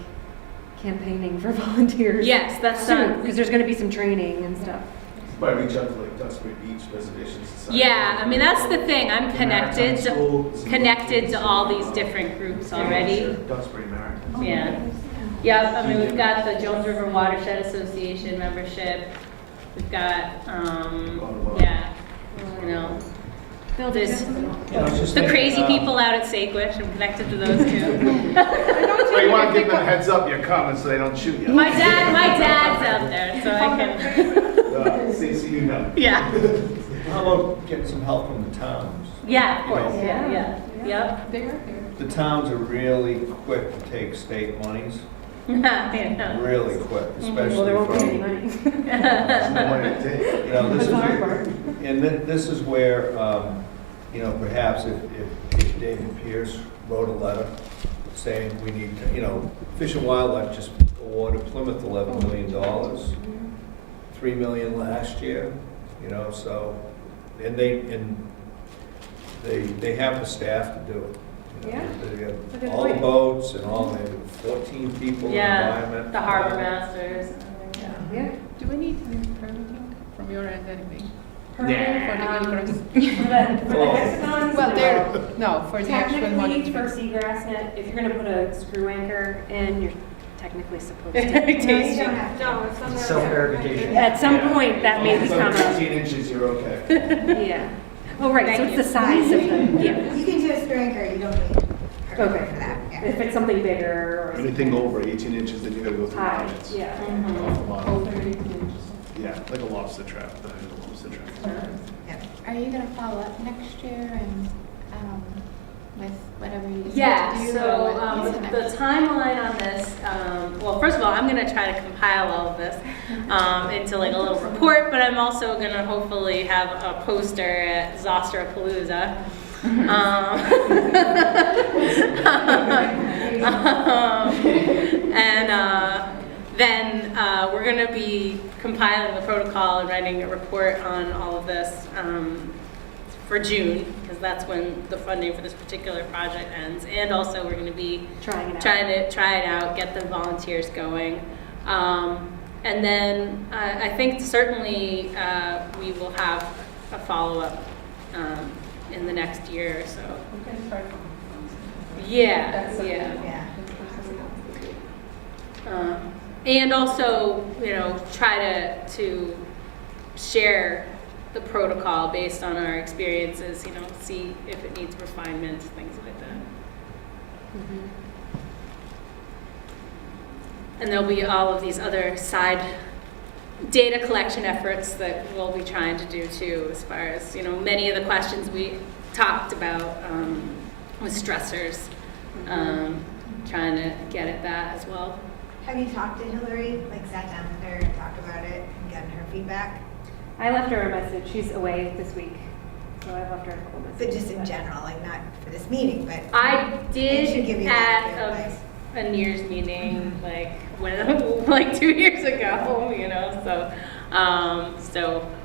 campaigning for volunteers. Yes, that's soon, done. because there's going to be some training and stuff. Might reach out to like Duxbury Beach Reservation Society. Yeah, I mean that's the thing. I'm connected to all these different groups already. Duxbury Maritime. Yeah. Yep, I mean, we've got the Jones River Watershed Association membership. We've got, this, the crazy people out at Saquich. I'm connected to those too. Well, you want to give them a heads up you're coming so they don't shoot you. My dad's out there, so I can. So you know. Yeah. How about getting some help from the towns? Yeah, of course. Yeah. Yep. The towns are really quick to take state monies, really quick, especially Well, there won't be any from, money. this is, and this is where, perhaps if David Pierce wrote a letter saying we need to, Fish and Wildlife just awarded Plymouth $11 million, $3 million last year, so, and They have the staff to do it. You know, Yeah. They That's a have good all the point. boats and all, they have 14 people in environment. The harbor masters. Yeah. Do we need any permitting from your end anyway? Permitting For the Eelgrass? For the hexagons? Well, there, no, for the actual Technically, monitoring. for seagrass net, if you're gonna put a screw anchor in, you're technically supposed to. No, you don't have to. No, it's not. Self-verification. At some point, that may become a, 18 inches, you're okay. yeah. Oh, right, so it's the size of the, yeah. You can do a screw anchor, you don't need a permit Okay. for that, yeah. If it's something bigger or. Anything over 18 inches, then you gotta go through High, permits. yeah. Off the bottom. Over 18 inches. Yeah, like a lobster trap, the height of a lobster trap. Are you gonna follow up next year and, with whatever you decide Yeah, to do? so or what's the next? timeline on this, well, first of all, I'm gonna try to compile all of this into like a little report, but I'm also gonna hopefully have a poster at Zosteropalooza. Then we're going to be compiling the protocol and writing a report on all of this for June, because that's when the funding for this particular project ends. And also we're going to be Trying it out. trying to try it out, get the volunteers going. And then I think certainly we will have a follow-up in the next year or so. We can try from. Yeah, That's yeah. Yeah. And also, you know, try to share the protocol based on our experiences, you know, see if it needs refinement, things like that. And there'll be all of these other side data collection efforts that we'll be trying to do too, as far as, you know, many of the questions we talked about with stressors, trying to get at that as well. Have you talked to Hillary, like sat down with her and talked about it and gotten her feedback? I left her a message. She's away this week, so I left her a couple But messages. just in general, like not for this meeting, but. I It should give did you at good advice. a NEARS meeting, like, when, like 2 years ago, you know, so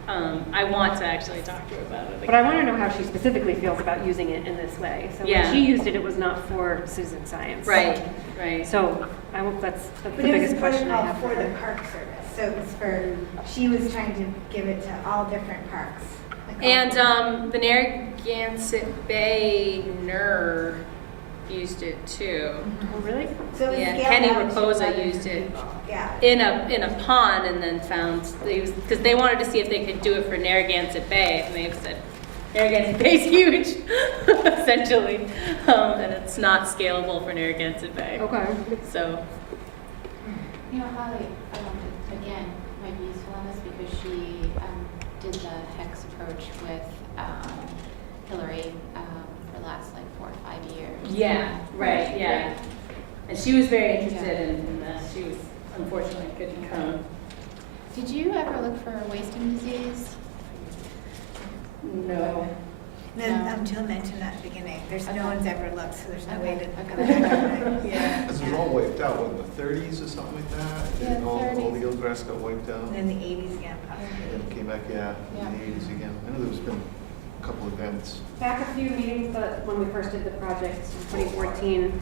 I want to actually talk to her about it again. But I want to know how she specifically feels about using it in this way. So Yeah. when she used it, it was not for citizen science. Right, right. So I hope that's the But it was biggest a question I protocol have for the her. Park Service, so it was for, she was trying to give it to all different parks. like all And different- the Narragansett Bay NER used it too. Oh, really? So it was Yeah, scaled Kenny out to Raposa 11 used it people. Yeah. in a pond, and then found, because they wanted to see if they could do it for Narragansett Bay, and they said, Narragansett Bay is huge, essentially, and it's not scalable for Narragansett Bay. Okay. So, You know, Holly, again, might be useful on this because she did the Hex approach with Hillary for the last like 4 or 5 years. yeah, right, yeah. And she was very interested in that. She was, unfortunately, couldn't come. Did you ever look for wasting disease? No. No, Jill mentioned that at the beginning, there's no one's ever looked, so there's no way to. Okay. Yeah. This was all wiped out, what, in the 30s or something like that? Yeah, All the 30s. eelgrass got wiped out. And then the 80s again, possibly. And then came back, yeah, Yeah. in the 80s again. I know there's been a couple events. Back a few meetings, but when we first did the project in 2014,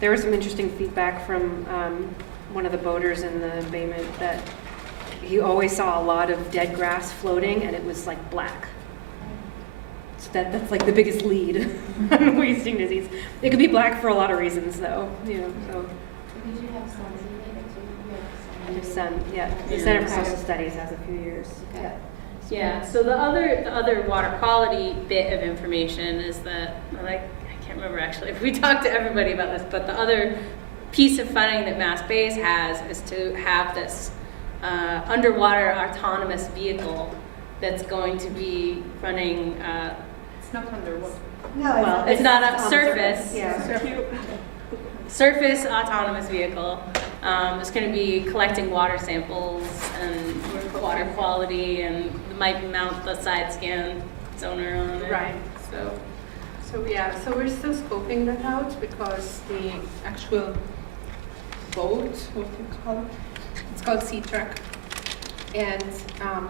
there was some interesting feedback from one of the boaters in the embayment that he always saw a lot of dead grass floating, and it was like black. So that's like the biggest lead on wasting disease. It could be black for a lot of reasons, though. You know, so Because you have sons in there too. You have there's sons. some, yeah. The Yeah. Center for Social Studies has a few years. Okay. Yeah, so the other water quality bit of information is that, I can't remember actually if we talked to everybody about this, but the other piece of funding that Mass Bays has is to have this underwater autonomous vehicle that's going to be running, It's not underwater. No, well, it's not a on surface. Yeah. Surface autonomous vehicle. It's going to be collecting water samples and water quality, and might mount the side scan sonar on it. Right. So, So yeah, so we're still scoping that out because the actual boat, what do you call it? It's called Sea Track. And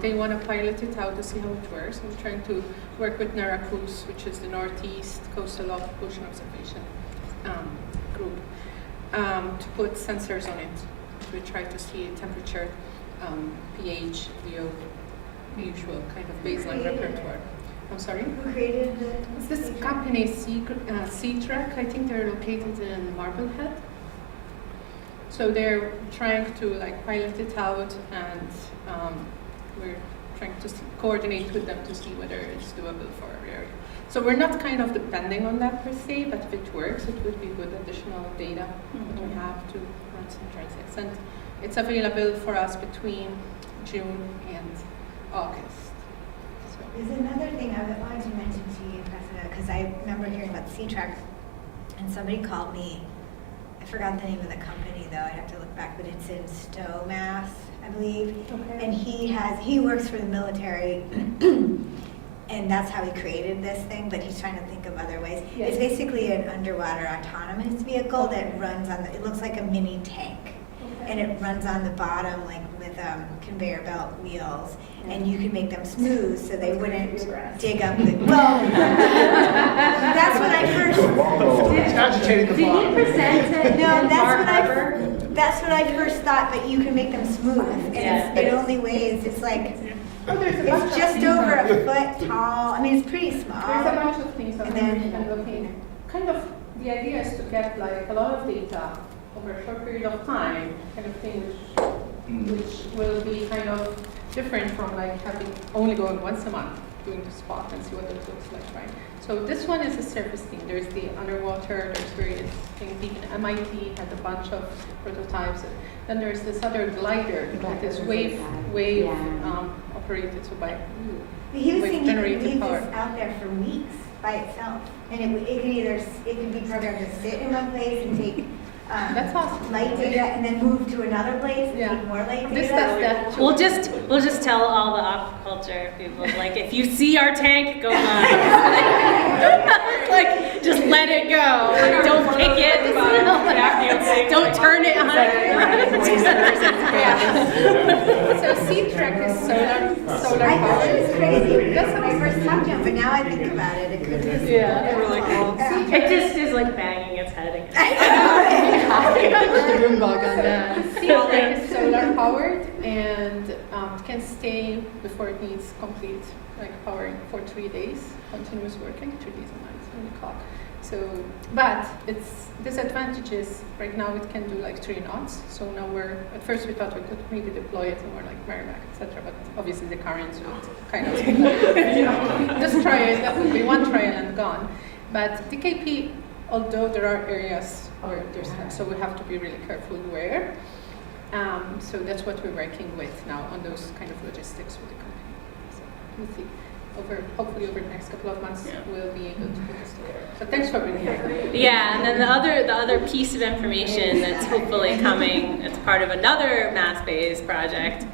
they want to pilot it out to see how it works. We're trying to work with NARACOOS, which is the Northeast Coastal Ocean Observation group, to put sensors on it. We try to see temperature, pH, VO, the usual kind of baseline repertoire. I'm sorry? Who created the? It's this company, Sea-Track. I think they're located in Marblehead. So they're trying to like pilot it out, and we're trying to coordinate with them to see whether it's doable for our area. So we're not kind of depending on that per se, but if it works, it would be good additional data that we have to run some transects. And it's available for us between June and August. So. There's another thing I wanted to mention to you, because I remember hearing about Sea-Track, and somebody called me. I forgot the name of the company though. I'd have to look back, but it's in Stowe, Mass, I believe. Okay. And he works for the military, and that's how he created this thing. But he's trying to think of other ways. Yes. It's basically an underwater autonomous vehicle that runs on it looks like a mini tank, and it runs on the bottom like with conveyor belt wheels. And you can make them smooth so they wouldn't dig up the. Well, that's what I first. Did you present it? No, that's what I first thought. But you can make them smooth, and it only weighs. It's like it's just over a foot tall. I mean, it's pretty small. There's a bunch of things that we can look in. Kind of the idea is to get like a lot of data over a short period of time, kind of thing which will be kind of different from like having only going once a month doing the spot and see what it looks like, right? So this one is a surface thing. There's the underwater, there's various things. Even MIT had a bunch of prototypes. Then there's this other glider that is wave operated, so by he was saying you could leave power. This out there for weeks by itself, and it could be programmed to sit in one place and take that's awesome. Light data, and then move to another place and take more light data. We'll just tell all the aquaculture people, like, if you see our tank, go on. Like, just let it go. Like, don't kick it. Don't turn it on. So Sea-Track is solar I thought powered. it was crazy. That's when I first talked to him, but now I think about it, it could be really cool. It just is like banging its head against. The room bug on that. Sea-Track is solar powered and can stay before it needs complete powering for 3 days, continuous working, 3 days a night on the clock. So, but its disadvantages right now it can do like 3 knots. So now at first we thought we could maybe deploy it somewhere like Merrimack, etc. But obviously the currents would kind of just try it. That would be one trial and gone. But the KP, although there are areas where there's so we have to be really careful where. So that's what we're working with now on those kind of logistics with the company. So we'll see. Hopefully over the next couple of months we'll be able to put this together. But thanks for being here. Yeah, and then the other piece of information that's hopefully coming as part of another mass-based project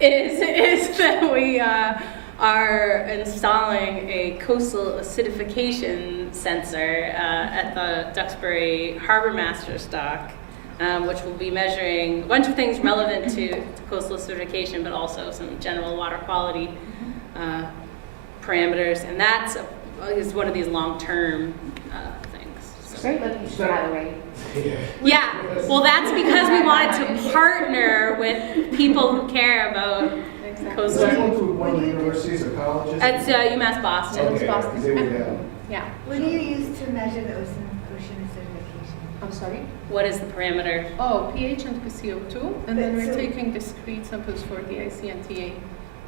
is that we are installing a coastal acidification sensor at the Duxbury Harbor Master Stock, which will be measuring a bunch of things relevant to coastal acidification, but also some general water quality parameters, and that's is one of these long-term things. So. Great location, by the way. Yeah, well, that's because we wanted to partner with people who care about coastal. Is that one of the universities or colleges? It's UMass Boston. Okay, Boston. they would have. Yeah. What do you use to measure the ocean acidification? I'm sorry? What is the parameter? Oh, pH and PCO2, and then we're taking discrete samples for the IC and TA.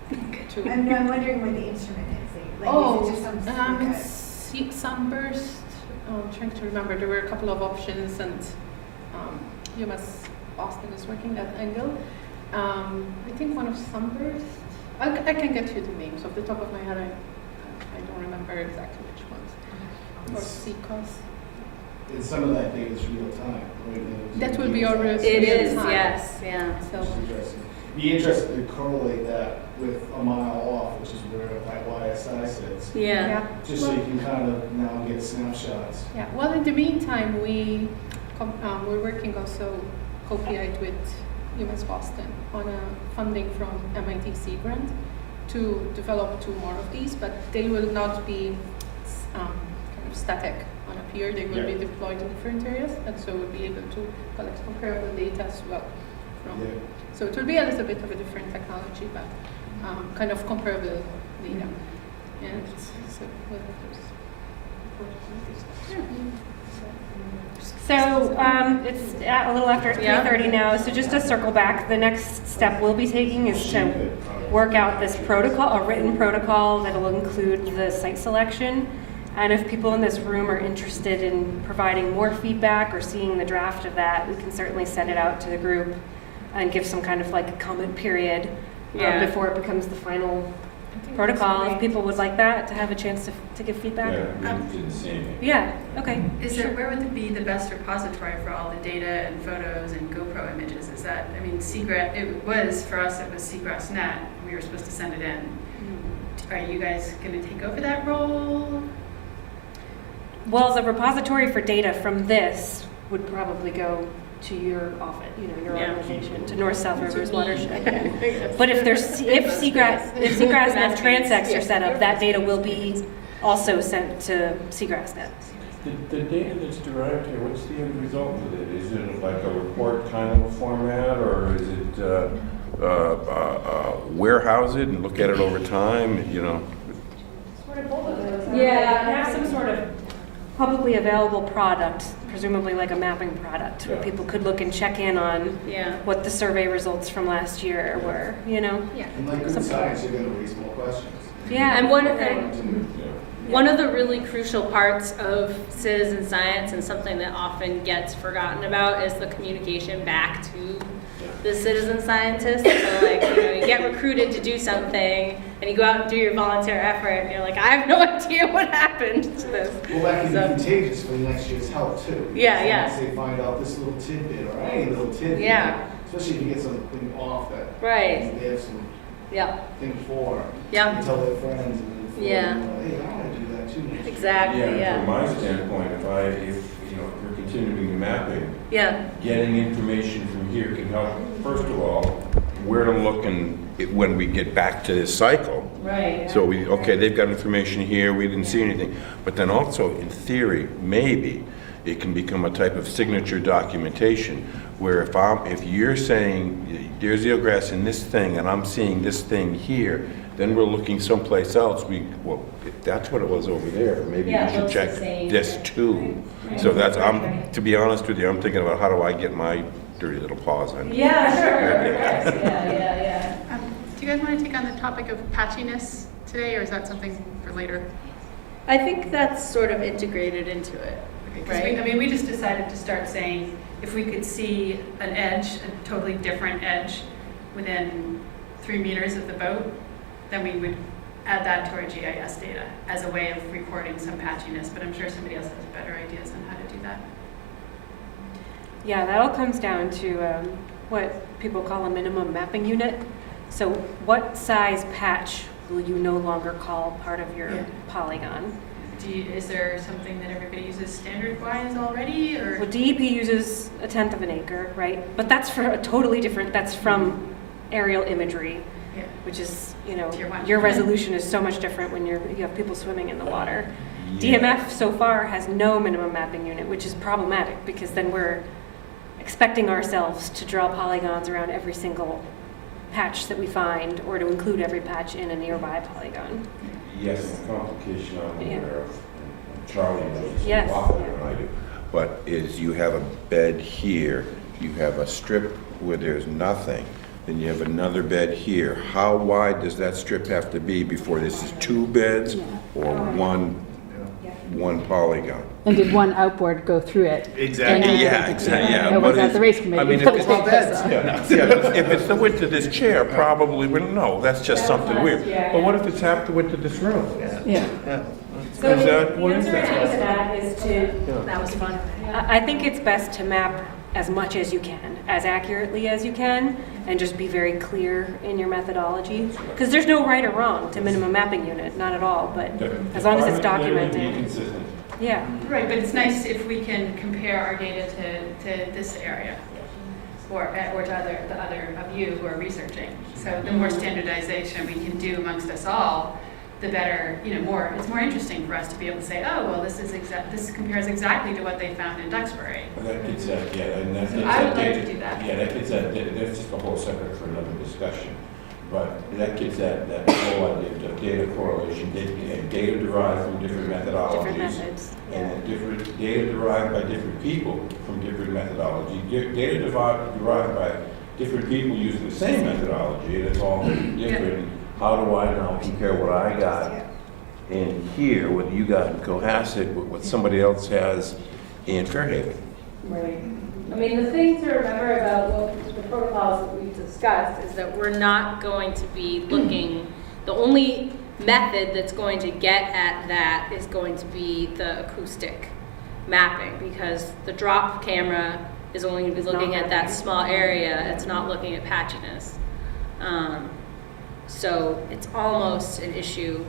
I'm wondering what the instrument is. Like, is it just it's sunburst. I'm trying to remember. There were a couple of options, and UMass Boston is working that angle. I think one of sunburst. I can get you the names off the top of my head. I don't remember exactly which ones. Or CCOS. And some of that data is real time, right? That will be our real time. It is, yes, yeah. So interesting. Be interested to correlate that with a mile off, which is where that YSI sits. Yeah. Just so you can kind of now get snapshots. Yeah. Well, in the meantime, we're working also co-PI'd with UMass Boston on a funding from MIT grant to develop 2 more of these, but they will not be kind of static on a pier. They will be deployed in different areas, and so we'll be able to collect comparable data as well. So it will be a little bit of a different technology, but kind of comparable data. And so it's a little after 3:30 now, so just to circle back, the next step we'll be taking is to work out this protocol, a written protocol that will include the site selection. And if people in this room are interested in providing more feedback or seeing the draft of that, we can certainly send it out to the group and give some kind of like a comment period before it becomes the final protocol. If people would like that, to have a chance to give feedback. Okay. Where would be the best repository for all the data and photos and GoPro images? Is that, I mean, Seagrass, it was Seagrass Net. We were supposed to send it in. Are you guys going to take over that role? Well, the repository for data from this would probably go to your office, your organization, to North-South Rivers Watershed. But if Seagrass Net transects are set up, that data will be also sent to Seagrass Net. The data that's derived here, what's the end result of it? Is it like a report kind of a format, or is it warehouse it and look at it over time? Sort of both of those. Have some sort of publicly available product, presumably like a mapping product, where people could look and check in on what the survey results from last year were, And like good science, you're gonna raise more questions. And one of the really crucial parts of citizen science, and something that often gets forgotten about, is the communication back to the citizen scientist. So you get recruited to do something, and you go out and do your volunteer effort, and you're like, I have no idea what happened to this. Well, that can be contagious for next year's help too. Once they find out this little tidbit or any little tidbit. Especially if you get something off that. They have some thing for. And tell their friends and hey, I want to do that too. Exactly. From my standpoint, if you're continuing the mapping, getting information from here can help. First of all, where to look when we get back to this cycle. So they've got information here, we didn't see anything. But then also, in theory, maybe it can become a type of signature documentation where if you're saying there's eelgrass in this thing and I'm seeing this thing here, then we're looking someplace else. If that's what it was over there, maybe we should check this too. So to be honest with you, I'm thinking about how do I get my dirty little paws on it. Do you guys want to take on the topic of patchiness today, or is that something for later? I think that's sort of integrated into it. We just decided to start saying if we could see an edge, a totally different edge, within 3 meters of the boat, then we would add that to our GIS data as a way of recording some patchiness. But I'm sure somebody else has better ideas on how to do that. That all comes down to what people call a minimum mapping unit. So what size patch will you no longer call part of your polygon? Is there something that everybody uses standard-wise already? Or? Well, DEP uses 1/10 of an acre, right? But that's for a totally different, that's from aerial imagery, which is, your resolution is so much different when you have people swimming in the water. DMF so far has no minimum mapping unit, which is problematic because then we're expecting ourselves to draw polygons around every single patch that we find, or to include every patch in a nearby polygon. Yes, the complication I'm aware of, and Charlie knows this Yes. a lot better than I do, but is you have a bed here, you have a strip where there's nothing, then you have another bed here. How wide does that strip have to be before this is 2 beds or one polygon? And did one outboard go through it? Exactly. It was at the race committee. I mean, if it's the width of this chair, probably we don't know. That's just something weird. But what if it's half the width of this room? So the answer to that is that was fun. I think it's best to map as much as you can, as accurately as you can, and just be very clear in your methodology. Because there's no right or wrong to minimum mapping unit, not at all, but as long as it's documented. Right, but it's nice if we can compare our data to this area. or to the other of you who are researching. So the more standardization we can do amongst us all, the better, it's more interesting for us to be able to say, oh, well, this compares exactly to what they found in Duxbury. Well, that gets that, yeah, and that's. I would like to do that. Yeah, that gets that, that's just a whole separate for another discussion. But that gets that whole idea of data correlation, data derived from different methodologies. Different methods. And different data derived by different people from different methodology. Data derived by different people using the same methodology, and it's all different. How do I now compare what I got in here, what you got in Cohasset, with what somebody else has in Fairhaven? Right. I mean, the thing to remember about the protocols that we've discussed is that we're not going to be looking, the only method that's going to get at that is going to be the acoustic mapping, because the drop camera is only going to be looking at that small area. It's not looking at patchiness. So it's almost an issue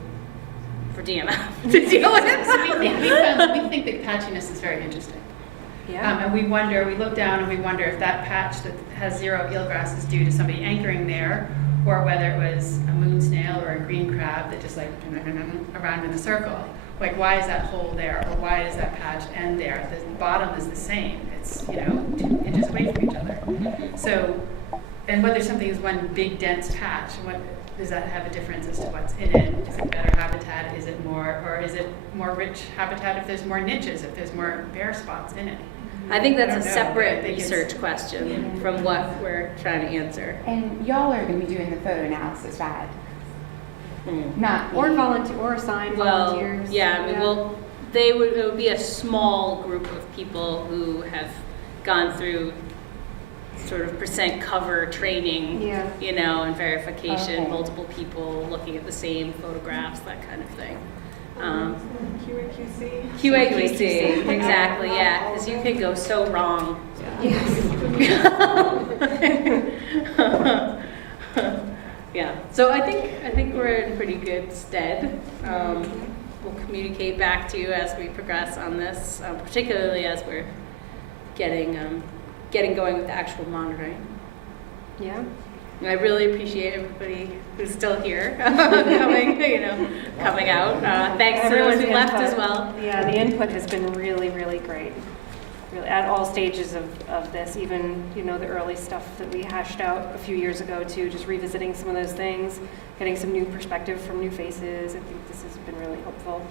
for DMF to deal with. We think that patchiness is very interesting. Yeah. And we look down and we wonder if that patch that has 0 eelgrass is due to somebody anchoring there, or whether it was a moon snail or a green crab that just like around in a circle. Like, why is that hole there, or why does that patch end there? The bottom is the same. It's 2 inches away from each other. So, and whether something is one big dense patch, what does that have a difference as to what's in it? Is it better habitat? Is it more rich habitat if there's more niches, if there's more bare spots in it? I think that's a separate research question from what we're trying to answer. And y'all are going to be doing the photo analysis, right? Not Or assigned volunteers. Yeah, I mean, it would be a small group of people who have gone through sort of percent cover training, and verification, Okay. multiple people looking at the same photographs, that kind of thing. QA/QC, exactly, yeah, because you can go so wrong. Yeah, so I think we're in pretty good stead. We'll communicate back to you as we progress on this, particularly as we're getting going with the actual monitoring. Yeah. And I really appreciate everybody who's still here coming out. Thanks to those who left as well. Yeah, the input has been really, really great. Really, at all stages of this, even the early stuff that we hashed out a few years ago too, just revisiting some of those things, getting some new perspective from new faces. I think this has been really helpful.